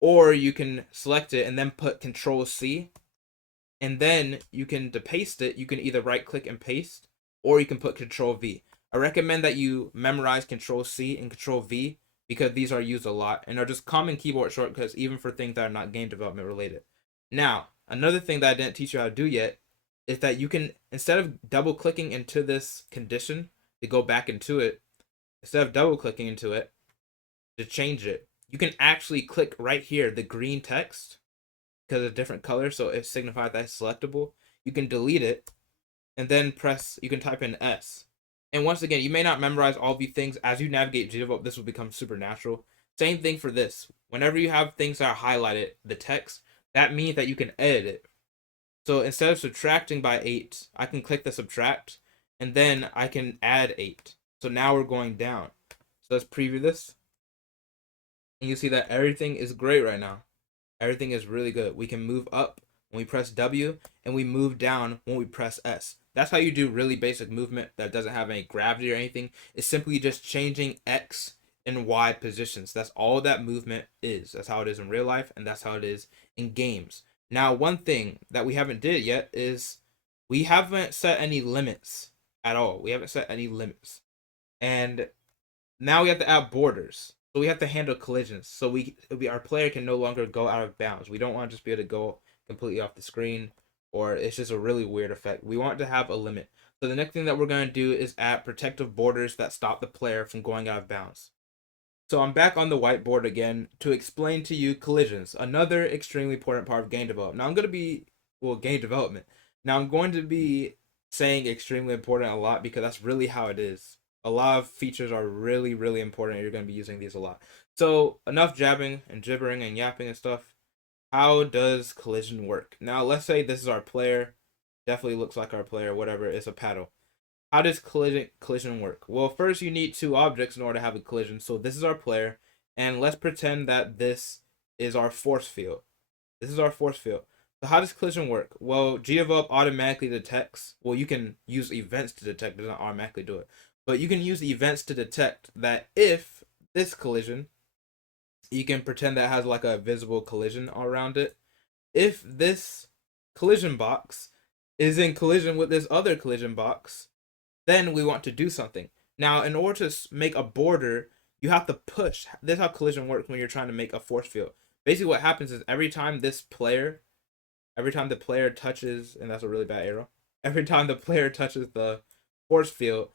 or you can select it and then put Control C, and then you can to paste it, you can either right click and paste, or you can put Control V. I recommend that you memorize Control C and Control V because these are used a lot and are just common keyboard shortcuts even for things that are not game development related. Now, another thing that I didn't teach you how to do yet is that you can, instead of double clicking into this condition to go back into it, instead of double clicking into it to change it, you can actually click right here, the green text, because of different colors, so it signifies that it's selectable. You can delete it and then press, you can type in S. And once again, you may not memorize all these things. As you navigate GDevelop, this will become super natural. Same thing for this. Whenever you have things that are highlighted, the text, that means that you can edit it. So instead of subtracting by 8, I can click the subtract, and then I can add 8. So now we're going down. So let's preview this. And you see that everything is great right now. Everything is really good. We can move up when we press W, and we move down when we press S. That's how you do really basic movement that doesn't have any gravity or anything. It's simply just changing X and Y positions. That's all that movement is. That's how it is in real life, and that's how it is in games. Now, one thing that we haven't did yet is we haven't set any limits at all. We haven't set any limits. And now we have to add borders. So we have to handle collisions. So our player can no longer go out of bounds. We don't want to just be able to go completely off the screen, or it's just a really weird effect. We want to have a limit. So the next thing that we're going to do is add protective borders that stop the player from going out of bounds. So I'm back on the whiteboard again to explain to you collisions, another extremely important part of game development. Now I'm going to be, game development. Now I'm going to be saying extremely important a lot because that's really how it is. A lot of features are really, really important, and you're going to be using these a lot. So enough jabbing and gibbering and yapping and stuff. How does collision work? Now let's say this is our player. Definitely looks like our player, whatever. It's a paddle. How does collision work? Well, first you need two objects in order to have a collision. So this is our player, and let's pretend that this is our force field. This is our force field. So how does collision work? Well, GDevelop automatically detects. Well, you can use events to detect. It doesn't automatically do it. But you can use events to detect that if this collision, you can pretend that has like a visible collision around it. If this collision box is in collision with this other collision box, then we want to do something. Now, in order to make a border, you have to push. This is how collision works when you're trying to make a force field. Basically, what happens is every time the player touches, and that's a really bad arrow, every time the player touches the force field,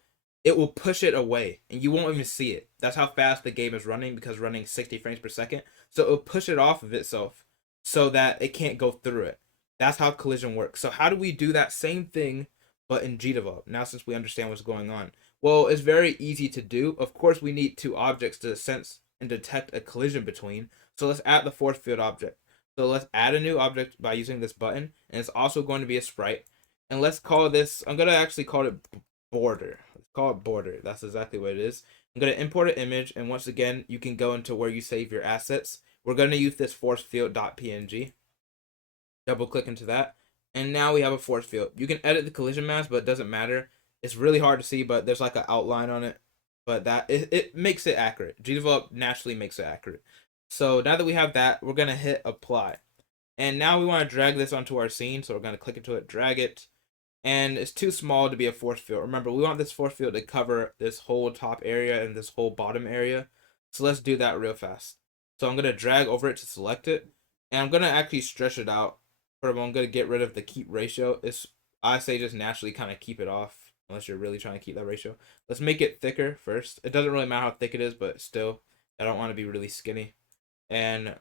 it will push it away, and you won't even see it. That's how fast the game is running, because running 60 frames per second. So it'll push it off of itself so that it can't go through it. That's how collision works. So how do we do that same thing, but in GDevelop? Now, since we understand what's going on, well, it's very easy to do. Of course, we need two objects to sense and detect a collision between. So let's add the force field object. So let's add a new object by using this button, and it's also going to be a sprite. And let's call this, I'm going to actually call it border. Let's call it border. That's exactly what it is. I'm going to import an image, and once again, you can go into where you save your assets. We're going to use this forcefield.png. Double click into that, and now we have a force field. You can edit the collision mask, but it doesn't matter. It's really hard to see, but there's like an outline on it. But it makes it accurate. GDevelop naturally makes it accurate. So now that we have that, we're going to hit apply. And now we want to drag this onto our scene. So we're going to click into it, drag it. And it's too small to be a force field. Remember, we want this force field to cover this whole top area and this whole bottom area. So let's do that real fast. So I'm going to drag over it to select it. And I'm going to actually stretch it out. First of all, I'm going to get rid of the keep ratio. I say just naturally kind of keep it off, unless you're really trying to keep that ratio. Let's make it thicker first. It doesn't really matter how thick it is, but still, I don't want to be really skinny. And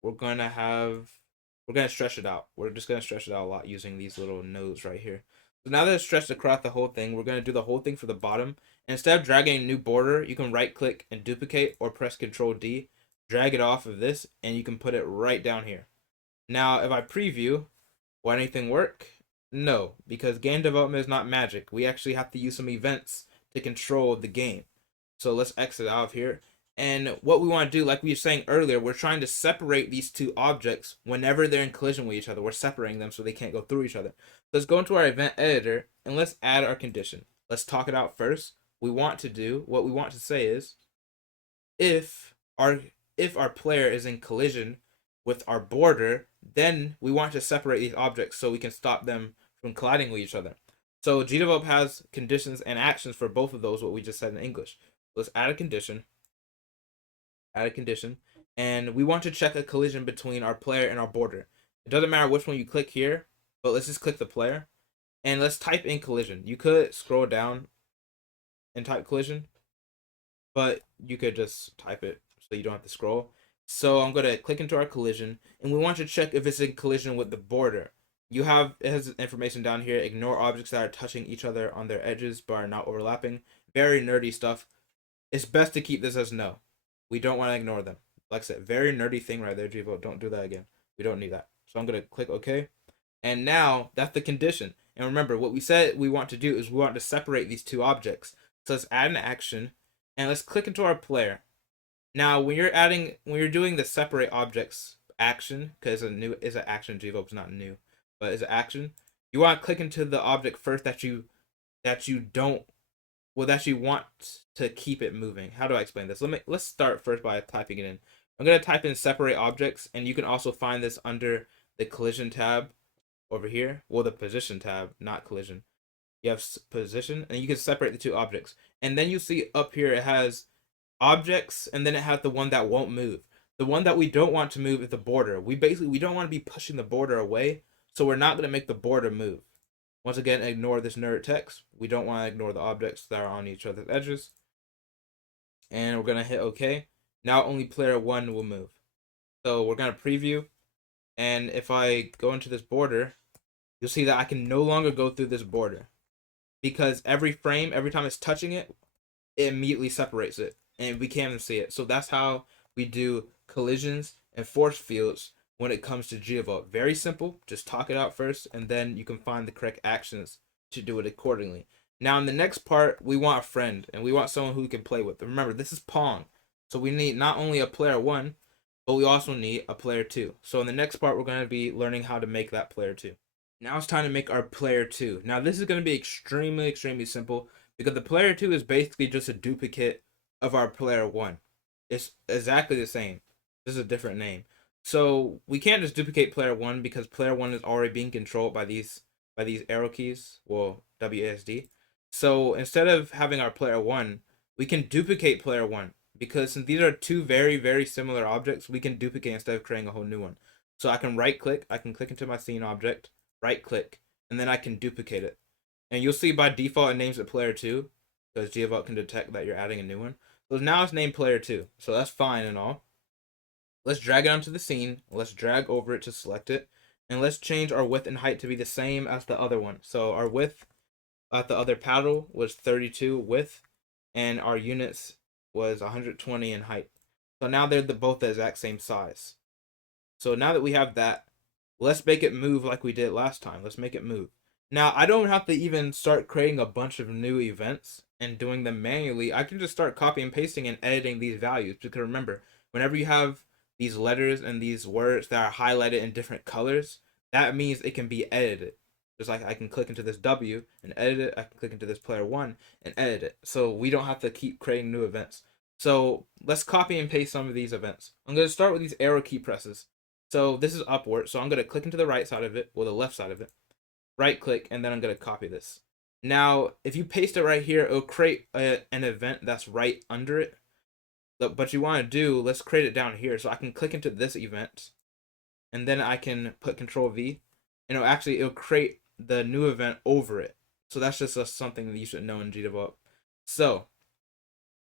we're going to stretch it out. We're just going to stretch it out a lot using these little nodes right here. So now that it's stretched across the whole thing, we're going to do the whole thing for the bottom. And instead of dragging a new border, you can right click and duplicate, or press Control D, drag it off of this, and you can put it right down here. Now, if I preview, will anything work? No, because game development is not magic. We actually have to use some events to control the game. So let's exit out of here. And what we want to do, like we were saying earlier, we're trying to separate these two objects whenever they're in collision with each other. We're separating them so they can't go through each other. Let's go into our event editor, and let's add our condition. Let's talk it out first. What we want to say is, if our player is in collision with our border, then we want to separate these objects so we can stop them from colliding with each other. So GDevelop has conditions and actions for both of those, what we just said in English. Let's add a condition, and we want to check a collision between our player and our border. It doesn't matter which one you click here, but let's just click the player, and let's type in collision. You could scroll down and type collision, but you could just type it so you don't have to scroll. So I'm going to click into our collision, and we want to check if it's in collision with the border. It has information down here. Ignore objects that are touching each other on their edges but are not overlapping. Very nerdy stuff. It's best to keep this as no. We don't want to ignore them. Like I said, very nerdy thing right there, GDevelop. Don't do that again. We don't need that. So I'm going to click OK. And now that's the condition. And remember, what we said we want to do is we want to separate these two objects. So let's add an action, and let's click into our player. Now, when you're doing the separate objects action, because it's an action, GDevelop's not new, but it's an action. You want to click into the object first that you want to keep it moving. How do I explain this? Let's start first by typing it in. I'm gonna type in separate objects, and you can also find this under the collision tab over here. Well, the position tab, not collision. You have position, and you can separate the two objects, and then you see up here it has objects, and then it has the one that won't move. The one that we don't want to move is the border. We don't want to be pushing the border away, so we're not going to make the border move. Once again, ignore this nerd text. We don't want to ignore the objects that are on each other's edges. And we're going to hit OK. Now only player 1 will move. So we're going to preview, and if I go into this border, you'll see that I can no longer go through this border, because every frame, every time it's touching it, it immediately separates it, and we can't even see it. So that's how we do collisions and force fields when it comes to GDevelop. Very simple. Just talk it out first, and then you can find the correct actions to do it accordingly. Now, in the next part, we want a friend, and we want someone who we can play with. Remember, this is Pong, so we need not only a player 1, but we also need a player 2. So in the next part, we're going to be learning how to make that player 2. Now it's time to make our player 2. Now this is going to be extremely simple, because the player 2 is basically just a duplicate of our player 1. It's exactly the same. This is a different name. So we can't just duplicate player one because player one is already being controlled by these arrow keys, well, WASD. So instead of having our player one, we can duplicate player one because since these are two very, very similar objects, we can duplicate instead of creating a whole new one. So I can right click, I can click into my scene object, right click, and then I can duplicate it. And you'll see by default it names it player two because GDevelop can detect that you're adding a new one. So now it's named player two. So that's fine and all. Let's drag it onto the scene. Let's drag over it to select it. And let's change our width and height to be the same as the other one. So our width at the other paddle was 32 width, and our units was 120 in height. So now they're both the exact same size. So now that we have that, let's make it move like we did last time. Let's make it move. Now, I don't have to even start creating a bunch of new events and doing them manually. I can just start copying and pasting and editing these values. Because remember, whenever you have these letters and these words that are highlighted in different colors, that means it can be edited. Just like I can click into this W and edit it. I can click into this player one and edit it. So we don't have to keep creating new events. So let's copy and paste some of these events. I'm going to start with these arrow key presses. So this is upward. So I'm going to click into the right side of it or the left side of it. Right click, and then I'm going to copy this. Now, if you paste it right here, it'll create an event that's right under it. But you want to do, let's create it down here. So I can click into this event, and then I can put Control V, and it'll create the new event over it. So that's just something that you should know in GDevelop. So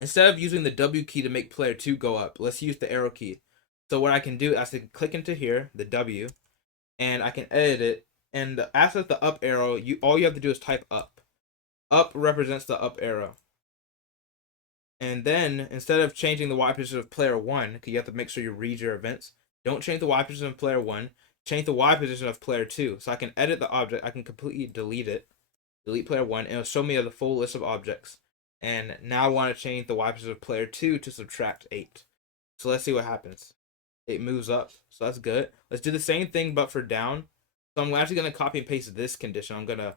instead of using the W key to make player 2 go up, let's use the arrow key. So what I can do is I can click into here, the W, and I can edit it. And after the up arrow, all you have to do is type up. Up represents the up arrow. And then instead of changing the Y position of player 1, because you have to make sure you read your events, don't change the Y position of player 1, change the Y position of player 2. So I can edit the object, I can completely delete it, delete player 1, and it'll show me the full list of objects. And now I want to change the Y position of player 2 to subtract 8. So let's see what happens. It moves up, so that's good. Let's do the same thing but for down. So I'm actually going to copy and paste this condition. I'm going to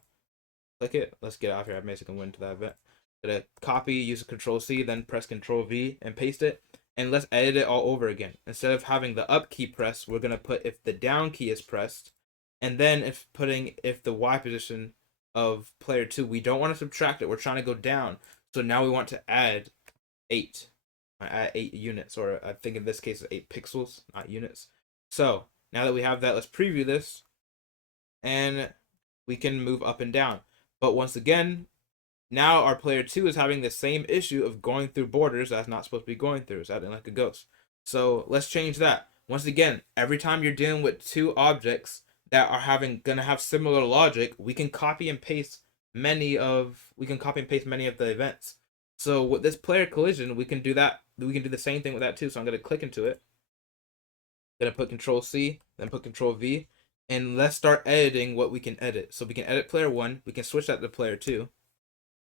click it. Let's get out of here. I basically went to that event. Gonna copy, use Control C, then press Control V and paste it. And let's edit it all over again. Instead of having the up key pressed, we're gonna put if the down key is pressed, and then if the Y position of player 2, we don't want to subtract it. We're trying to go down. So now we want to add 8. Add 8 units, or I think in this case it's 8 pixels, not units. So now that we have that, let's preview this, and we can move up and down. But once again, now our player 2 is having the same issue of going through borders that's not supposed to be going through. It's acting like a ghost. So let's change that. Once again, every time you're dealing with two objects that are gonna have similar logic, we can copy and paste many of the events. So with this player collision, we can do that. We can do the same thing with that too. So I'm gonna click into it. I'm gonna put Control C, then put Control V, and let's start editing what we can edit. So we can edit player 1. We can switch that to player 2.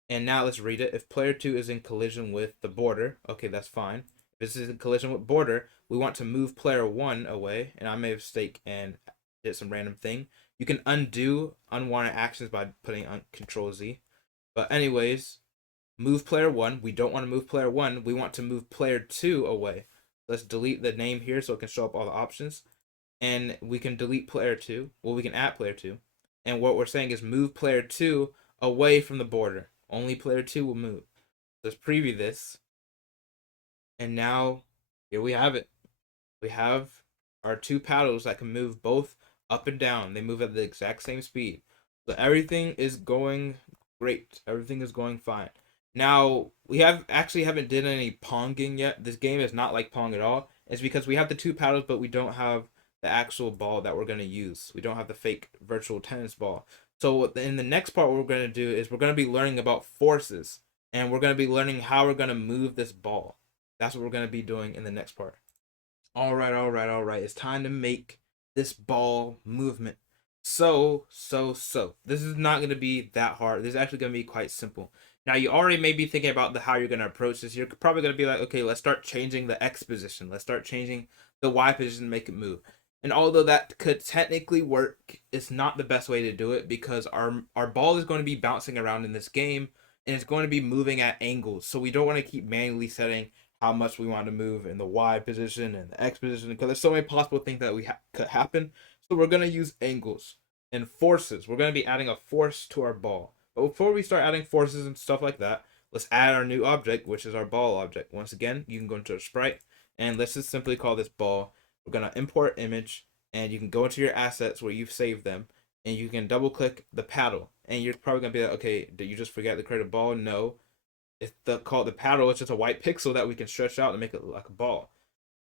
And now let's read it. If player 2 is in collision with the border, okay, that's fine. If this is in collision with border, we want to move player 1 away. And I made a mistake and did some random thing. You can undo unwanted actions by putting Control Z. But anyways, move player 1. We don't want to move player 1. We want to move player 2 away. Let's delete the name here so it can show up all the options. And we can delete player 2. Well, we can add player 2. And what we're saying is move player 2 away from the border. Only player 2 will move. Let's preview this. And now, here we have it. We have our two paddles that can move both up and down. They move at the exact same speed. So everything is going great. Everything is going fine. Now, we haven't did any ponging yet. This game is not like Pong at all. It's because we have the two paddles, but we don't have the actual ball that we're going to use. We don't have the fake virtual tennis ball. So in the next part, what we're going to do is we're going to be learning about forces. And we're going to be learning how we're going to move this ball. That's what we're going to be doing in the next part. All right, all right, all right. It's time to make this ball movement. So. This is not going to be that hard. This is actually going to be quite simple. Now, you already may be thinking about how you're going to approach this. You're probably going to be like, okay, let's start changing the X position. Let's start changing the Y position to make it move. And although that could technically work, it's not the best way to do it because our ball is going to be bouncing around in this game and it's going to be moving at angles. So we don't want to keep manually setting how much we want to move in the Y position and the X position, because there's so many possible things that could happen. So we're gonna use angles and forces. We're gonna be adding a force to our ball. But before we start adding forces and stuff like that, let's add our new object, which is our ball object. Once again, you can go into a sprite and let's just simply call this ball. We're gonna import image, and you can go into your assets where you've saved them, and you can double click the paddle. And you're probably gonna be like, okay, did you just forget to create a ball? No, it's called the paddle. It's just a white pixel that we can stretch out and make it look like a ball.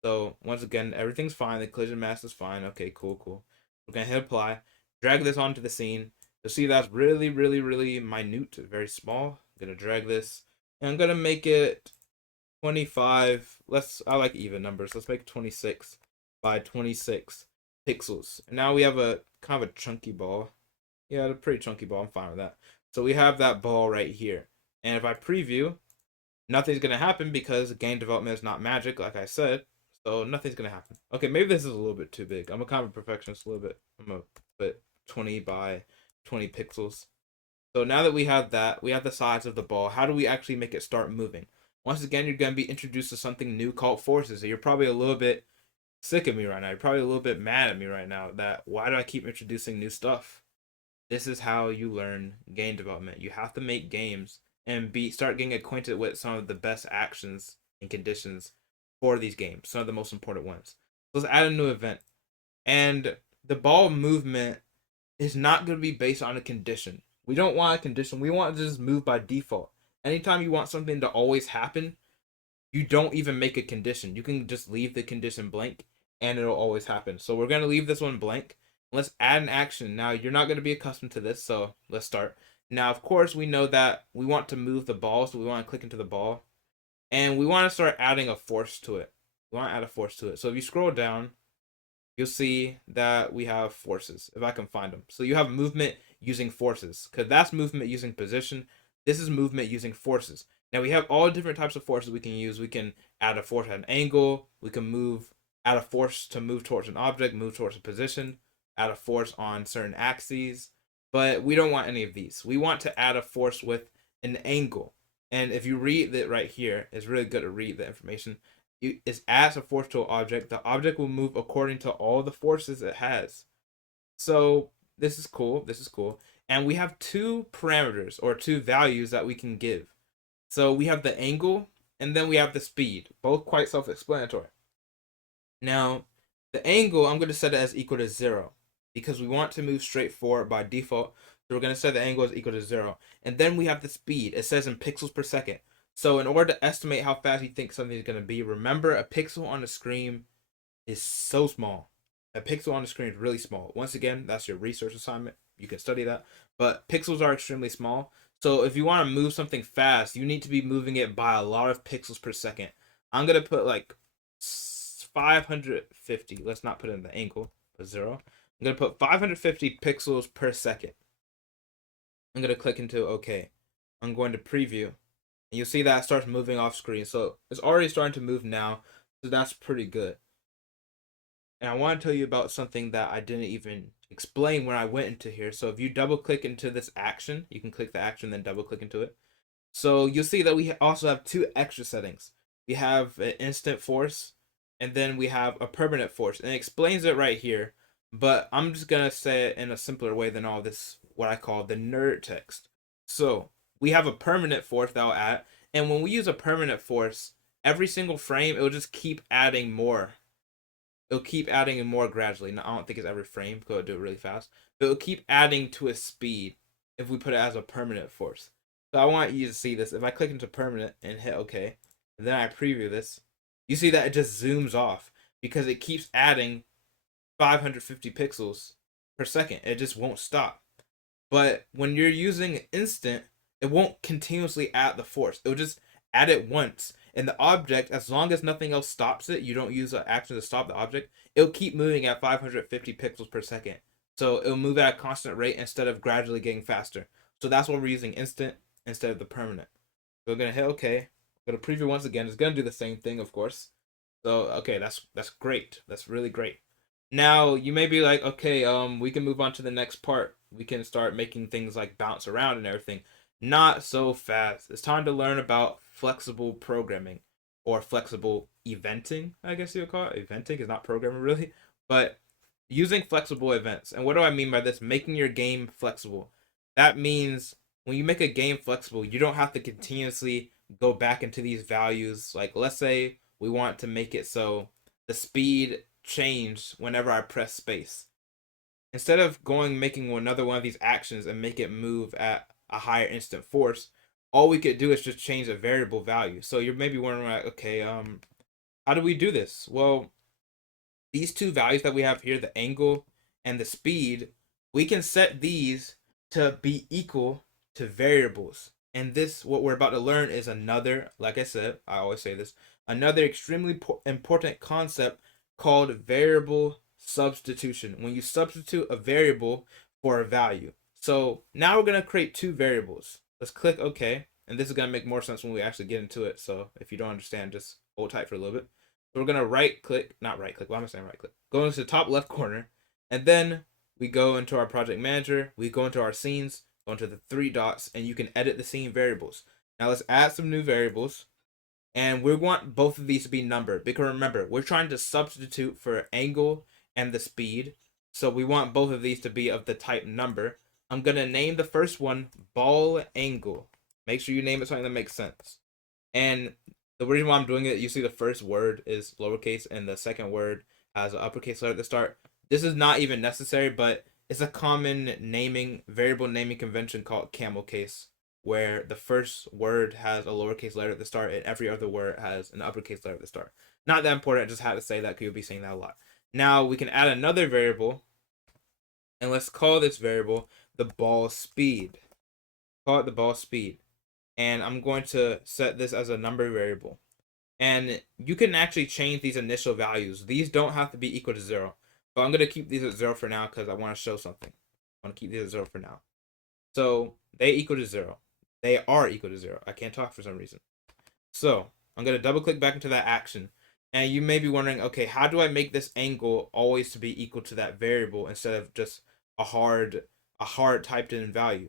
So once again, everything's fine. The collision mask is fine. Okay, cool. We're gonna hit apply. Drag this onto the scene. You'll see that's really minute, very small. I'm gonna drag this, and I'm gonna make it 25. I like even numbers. Let's make 26 by 26 pixels. And now we have a kind of a chunky ball. Yeah, a pretty chunky ball. I'm fine with that. So we have that ball right here. And if I preview, nothing's gonna happen because game development is not magic, like I said. So nothing's gonna happen. Okay, maybe this is a little bit too big. I'm a kind of a perfectionist a little bit. I'm gonna put 20 by 20 pixels. So now that we have that, we have the size of the ball. How do we actually make it start moving? Once again, you're gonna be introduced to something new called forces. So you're probably a little bit sick of me right now. You're probably a little bit mad at me right now that why do I keep introducing new stuff? This is how you learn game development. You have to make games and start getting acquainted with some of the best actions and conditions for these games, some of the most important ones. So let's add a new event. And the ball movement is not going to be based on a condition. We don't want a condition. We want to just move by default. Anytime you want something to always happen, you don't even make a condition. You can just leave the condition blank and it'll always happen. So we're going to leave this one blank. Let's add an action. Now, you're not going to be accustomed to this, so let's start. Now, of course, we know that we want to move the ball, so we want to click into the ball. And we want to start adding a force to it. We want to add a force to it. So if you scroll down, you'll see that we have forces, if I can find them. So you have movement using forces, because that's movement using position. This is movement using forces. Now we have all different types of forces we can use. We can add a force at an angle. We can add a force to move towards an object, move towards a position, add a force on certain axes. But we don't want any of these. We want to add a force with an angle. And if you read it right here, it's really good to read the information. It adds a force to an object. The object will move according to all the forces it has. So this is cool. This is cool. And we have two parameters or two values that we can give. So we have the angle and then we have the speed, both quite self-explanatory. Now, the angle, I'm going to set it as equal to 0 because we want to move straight forward by default. So we're going to set the angle as equal to 0. And then we have the speed. It says in pixels per second. So in order to estimate how fast you think something is going to be, remember a pixel on the screen is so small. A pixel on the screen is really small. Once again, that's your research assignment. You can study that. But pixels are extremely small. So if you want to move something fast, you need to be moving it by a lot of pixels per second. I'm going to put like 550. Let's not put in the angle, put 0. I'm going to put 550 pixels per second. I'm going to click into OK. I'm going to preview. And you'll see that it starts moving off screen. So it's already starting to move now. So that's pretty good. And I want to tell you about something that I didn't even explain when I went into here. So if you double click into this action, you can click the action, then double click into it. So you'll see that we also have two extra settings. We have an instant force, and then we have a permanent force. And it explains it right here. But I'm just going to say it in a simpler way than all this, what I call the nerd text. So we have a permanent force that I'll add. And when we use a permanent force, every single frame, it will just keep adding more. It'll keep adding more gradually. Now, I don't think it's every frame because it'll do it really fast. But it'll keep adding to its speed if we put it as a permanent force. So I want you to see this. If I click into permanent and hit OK, and then I preview this, you see that it just zooms off because it keeps adding 550 pixels per second. It just won't stop. But when you're using instant, it won't continuously add the force. It'll just add it once. And the object, as long as nothing else stops it, you don't use an action to stop the object, it'll keep moving at 550 pixels per second. So it'll move at a constant rate instead of gradually getting faster. So that's why we're using instant instead of the permanent. So we're going to hit OK. Go to preview once again. It's going to do the same thing, of course. So, okay, that's great. That's really great. Now, you may be like, okay, we can move on to the next part. We can start making things like bounce around and everything. Not so fast. It's time to learn about flexible programming. or flexible eventing, I guess you would call it. Eventing is not programming really, but using flexible events. And what do I mean by this? Making your game flexible. That means when you make a game flexible, you don't have to continuously go back into these values. Like, let's say we want to make it so the speed changed whenever I press space. Instead of going making another one of these actions and make it move at a higher instant force, all we could do is just change a variable value. So you're maybe wondering, like, okay, how do we do this? Well, these two values that we have here, the angle and the speed, we can set these to be equal to variables. And this, what we're about to learn, is another, like I said, I always say this, another extremely important concept called variable substitution. When you substitute a variable for a value. So now we're going to create two variables. Let's click OK. And this is going to make more sense when we actually get into it. So if you don't understand, just hold tight for a little bit. So we're gonna not right click. Why am I saying right click? Go into the top left corner, and then we go into our project manager. We go into our scenes, go into the three dots, and you can edit the scene variables. Now let's add some new variables, and we want both of these to be numbered because remember we're trying to substitute for angle and the speed, so we want both of these to be of the type number. I'm gonna name the first one ball angle. Make sure you name it something that makes sense. And the reason why I'm doing it, you see the first word is lowercase and the second word has an uppercase letter at the start. This is not even necessary, but it's a common variable naming convention called camel case, where the first word has a lowercase letter at the start and every other word has an uppercase letter at the start. Not that important, I just had to say that because you'll be saying that a lot. Now we can add another variable, and let's call this variable the ball speed. Call it the ball speed. And I'm going to set this as a number variable. And you can actually change these initial values. These don't have to be equal to 0. But I'm going to keep these at 0 for now because I want to show something. I want to keep these at 0 for now. So they equal to 0. They are equal to 0. I can't talk for some reason. So I'm going to double click back into that action. And you may be wondering, okay, how do I make this angle always to be equal to that variable instead of just a hard typed in value?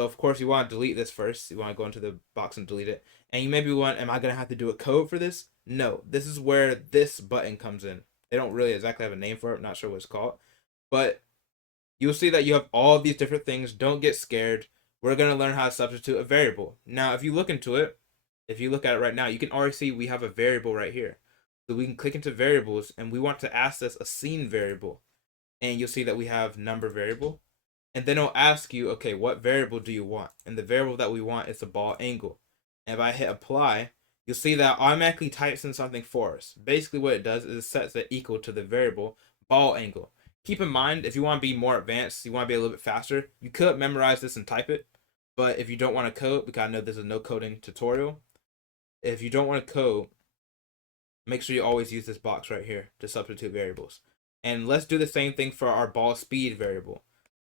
So of course you want to delete this first. You want to go into the box and delete it. And you maybe want, am I going to have to do a code for this? No, this is where this button comes in. They don't really exactly have a name for it. I'm not sure what it's called. But you'll see that you have all of these different things. Don't get scared. We're going to learn how to substitute a variable. Now, if you look into it, if you look at it right now, you can already see we have a variable right here. So we can click into variables and we want to access a scene variable. And you'll see that we have number variable. And then it'll ask you, okay, what variable do you want? And the variable that we want is the ball angle. And if I hit apply, you'll see that automatically types in something for us. Basically what it does is it sets it equal to the variable ball angle. Keep in mind, if you want to be more advanced, you want to be a little bit faster, you could memorize this and type it. But if you don't want to code, because I know this is a no coding tutorial, if you don't want to code, make sure you always use this box right here to substitute variables. And let's do the same thing for our ball speed variable.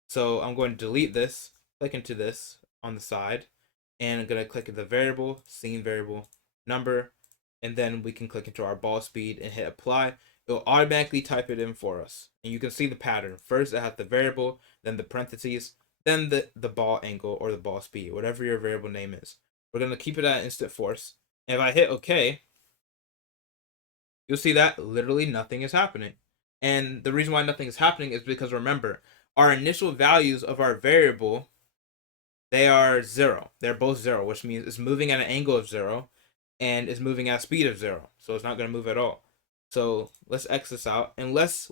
So I'm going to delete this, click into this on the side, and I'm going to click the variable, scene variable, number, and then we can click into our ball speed and hit apply. It'll automatically type it in for us. And you can see the pattern. First it has the variable, then the parentheses, then the ball angle or the ball speed, whatever your variable name is. We're going to keep it at instant force. And if I hit OK, you'll see that literally nothing is happening. And the reason why nothing is happening is because remember, our initial values of our variable, they are 0. They're both 0, which means it's moving at an angle of 0 and it's moving at a speed of 0. So it's not going to move at all. So let's X this out and let's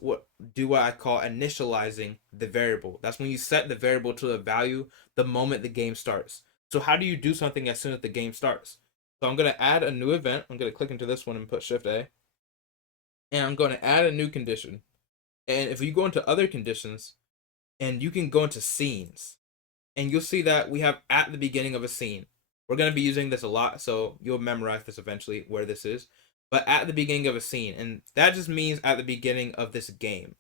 do what I call initializing the variable. That's when you set the variable to a value the moment the game starts. So how do you do something as soon as the game starts? So I'm going to add a new event. I'm going to click into this one and put Shift A. And I'm going to add a new condition. And if you go into other conditions, and you can go into scenes, and you'll see that we have at the beginning of a scene. We're going to be using this a lot, so you'll memorize this eventually where this is. But at the beginning of a scene, and that just means at the beginning of this game.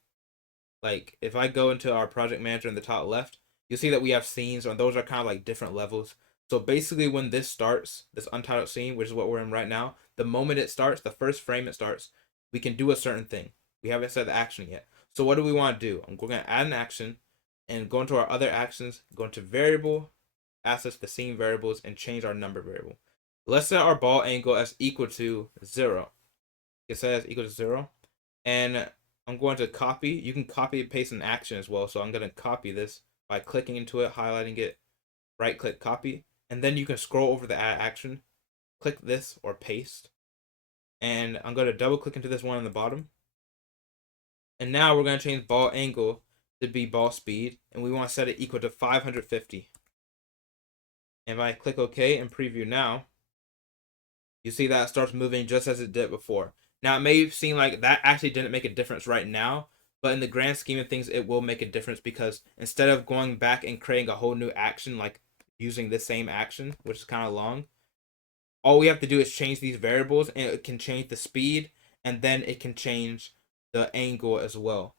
Like if I go into our project manager in the top left, you'll see that we have scenes, and those are kind of like different levels. So basically when this starts, this untitled scene, which is what we're in right now, the moment it starts, the first frame it starts, we can do a certain thing. We haven't set the action yet. So what do we want to do? We're going to add an action and go into our other actions, go into variable, access the scene variables, and change our number variable. Let's set our ball angle as equal to 0. You can set it as equal to 0. And I'm going to copy. You can copy and paste an action as well. So I'm going to copy this by clicking into it, highlighting it, right click, copy. And then you can scroll over the add action, click this or paste. And I'm going to double click into this one on the bottom. And now we're going to change ball angle to be ball speed. And we want to set it equal to 550. And if I click OK and preview now, you see that it starts moving just as it did before. Now, it may seem like that actually didn't make a difference right now, but in the grand scheme of things, it will make a difference because instead of going back and creating a whole new action, like using the same action, which is kind of long, all we have to do is change these variables and it can change the speed and then it can change the angle as well.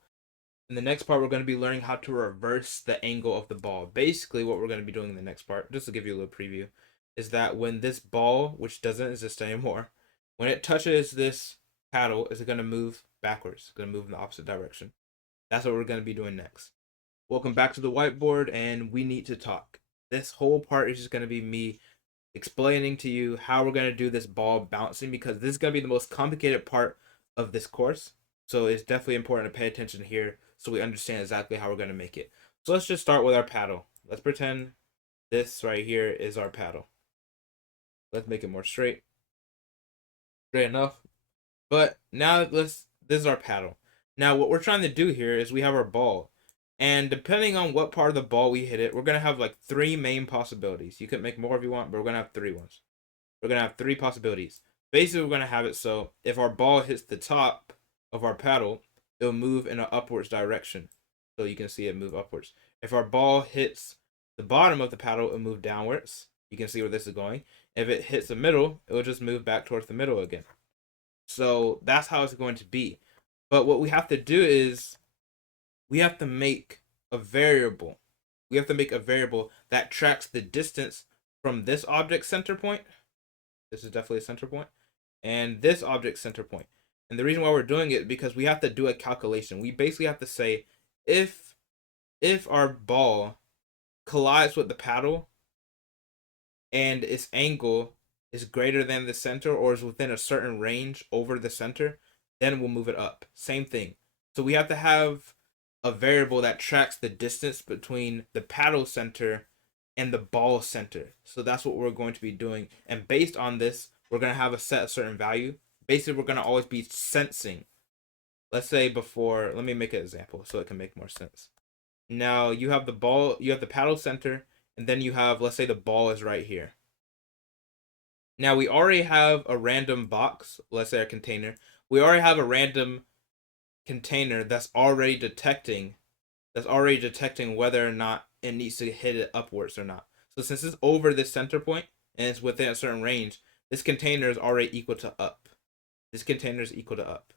In the next part, we're going to be learning how to reverse the angle of the ball. Basically, what we're going to be doing in the next part, just to give you a little preview, is that when this ball, which doesn't exist anymore, when it touches this paddle, is it going to move backwards? It's going to move in the opposite direction. That's what we're going to be doing next. Welcome back to the whiteboard, and we need to talk. This whole part is just going to be me explaining to you how we're going to do this ball bouncing, because this is going to be the most complicated part of this course. So it's definitely important to pay attention here so we understand exactly how we're going to make it. So let's just start with our paddle. Let's pretend this right here is our paddle. Let's make it more straight. Straight enough. But now this is our paddle. Now what we're trying to do here is we have our ball. And depending on what part of the ball we hit it, we're going to have like 3 main possibilities. You could make more if you want, but we're going to have 3 ones. We're going to have 3 possibilities. Basically, we're going to have it so if our ball hits the top of our paddle, it'll move in an upwards direction. So you can see it move upwards. If our ball hits the bottom of the paddle, it'll move downwards. You can see where this is going. If it hits the middle, it will just move back towards the middle again. So that's how it's going to be. But what we have to do is we have to make a variable. We have to make a variable that tracks the distance from this object center point. This is definitely a center point. And this object center point. And the reason why we're doing it is because we have to do a calculation. We basically have to say if our ball collides with the paddle and its angle is greater than the center or is within a certain range over the center, then we'll move it up. Same thing. So we have to have a variable that tracks the distance between the paddle center and the ball center. So that's what we're going to be doing. And based on this, we're going to have a set a certain value. Basically, we're going to always be sensing. Let's say before, let me make an example so it can make more sense. Now you have the ball, you have the paddle center, and then you have, let's say the ball is right here. Now we already have a random box, let's say a container. We already have a random container that's already detecting whether or not it needs to hit it upwards or not. So since it's over this center point and it's within a certain range, this container is already equal to up. This container is equal to up.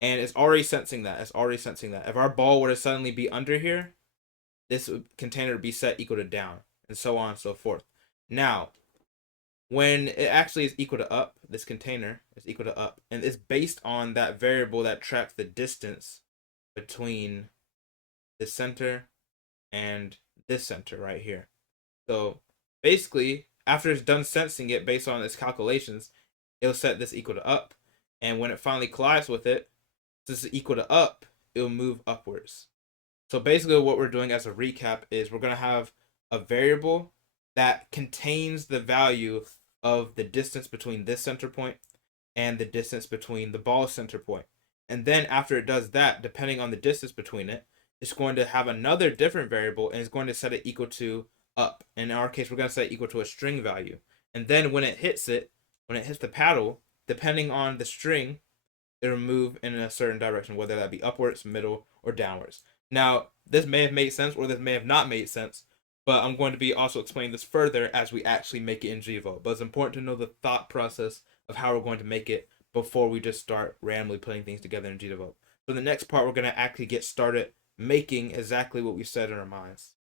And it's already sensing that. If our ball were to suddenly be under here, this container would be set equal to down, and so on and so forth. Now, when it actually is equal to up, this container is equal to up, and it's based on that variable that tracks the distance between the center and this center right here. So basically, after it's done sensing it based on its calculations, it'll set this equal to up, and when it finally collides with it, since it's equal to up, it'll move upwards. So basically what we're doing as a recap is we're going to have a variable that contains the value of the distance between this center point and the distance between the ball center point. And then after it does that, depending on the distance between it, it's going to have another different variable and it's going to set it equal to up. In our case, we're going to set it equal to a string value. And then when it hits the paddle, depending on the string, it'll move in a certain direction, whether that be upwards, middle, or downwards. Now, this may have made sense or this may have not made sense, but I'm going to be also explaining this further as we actually make it in GDevelop. But it's important to know the thought process of how we're going to make it before we just start randomly putting things together in GDevelop. So in the next part, we're going to actually get started making exactly what we said in our minds.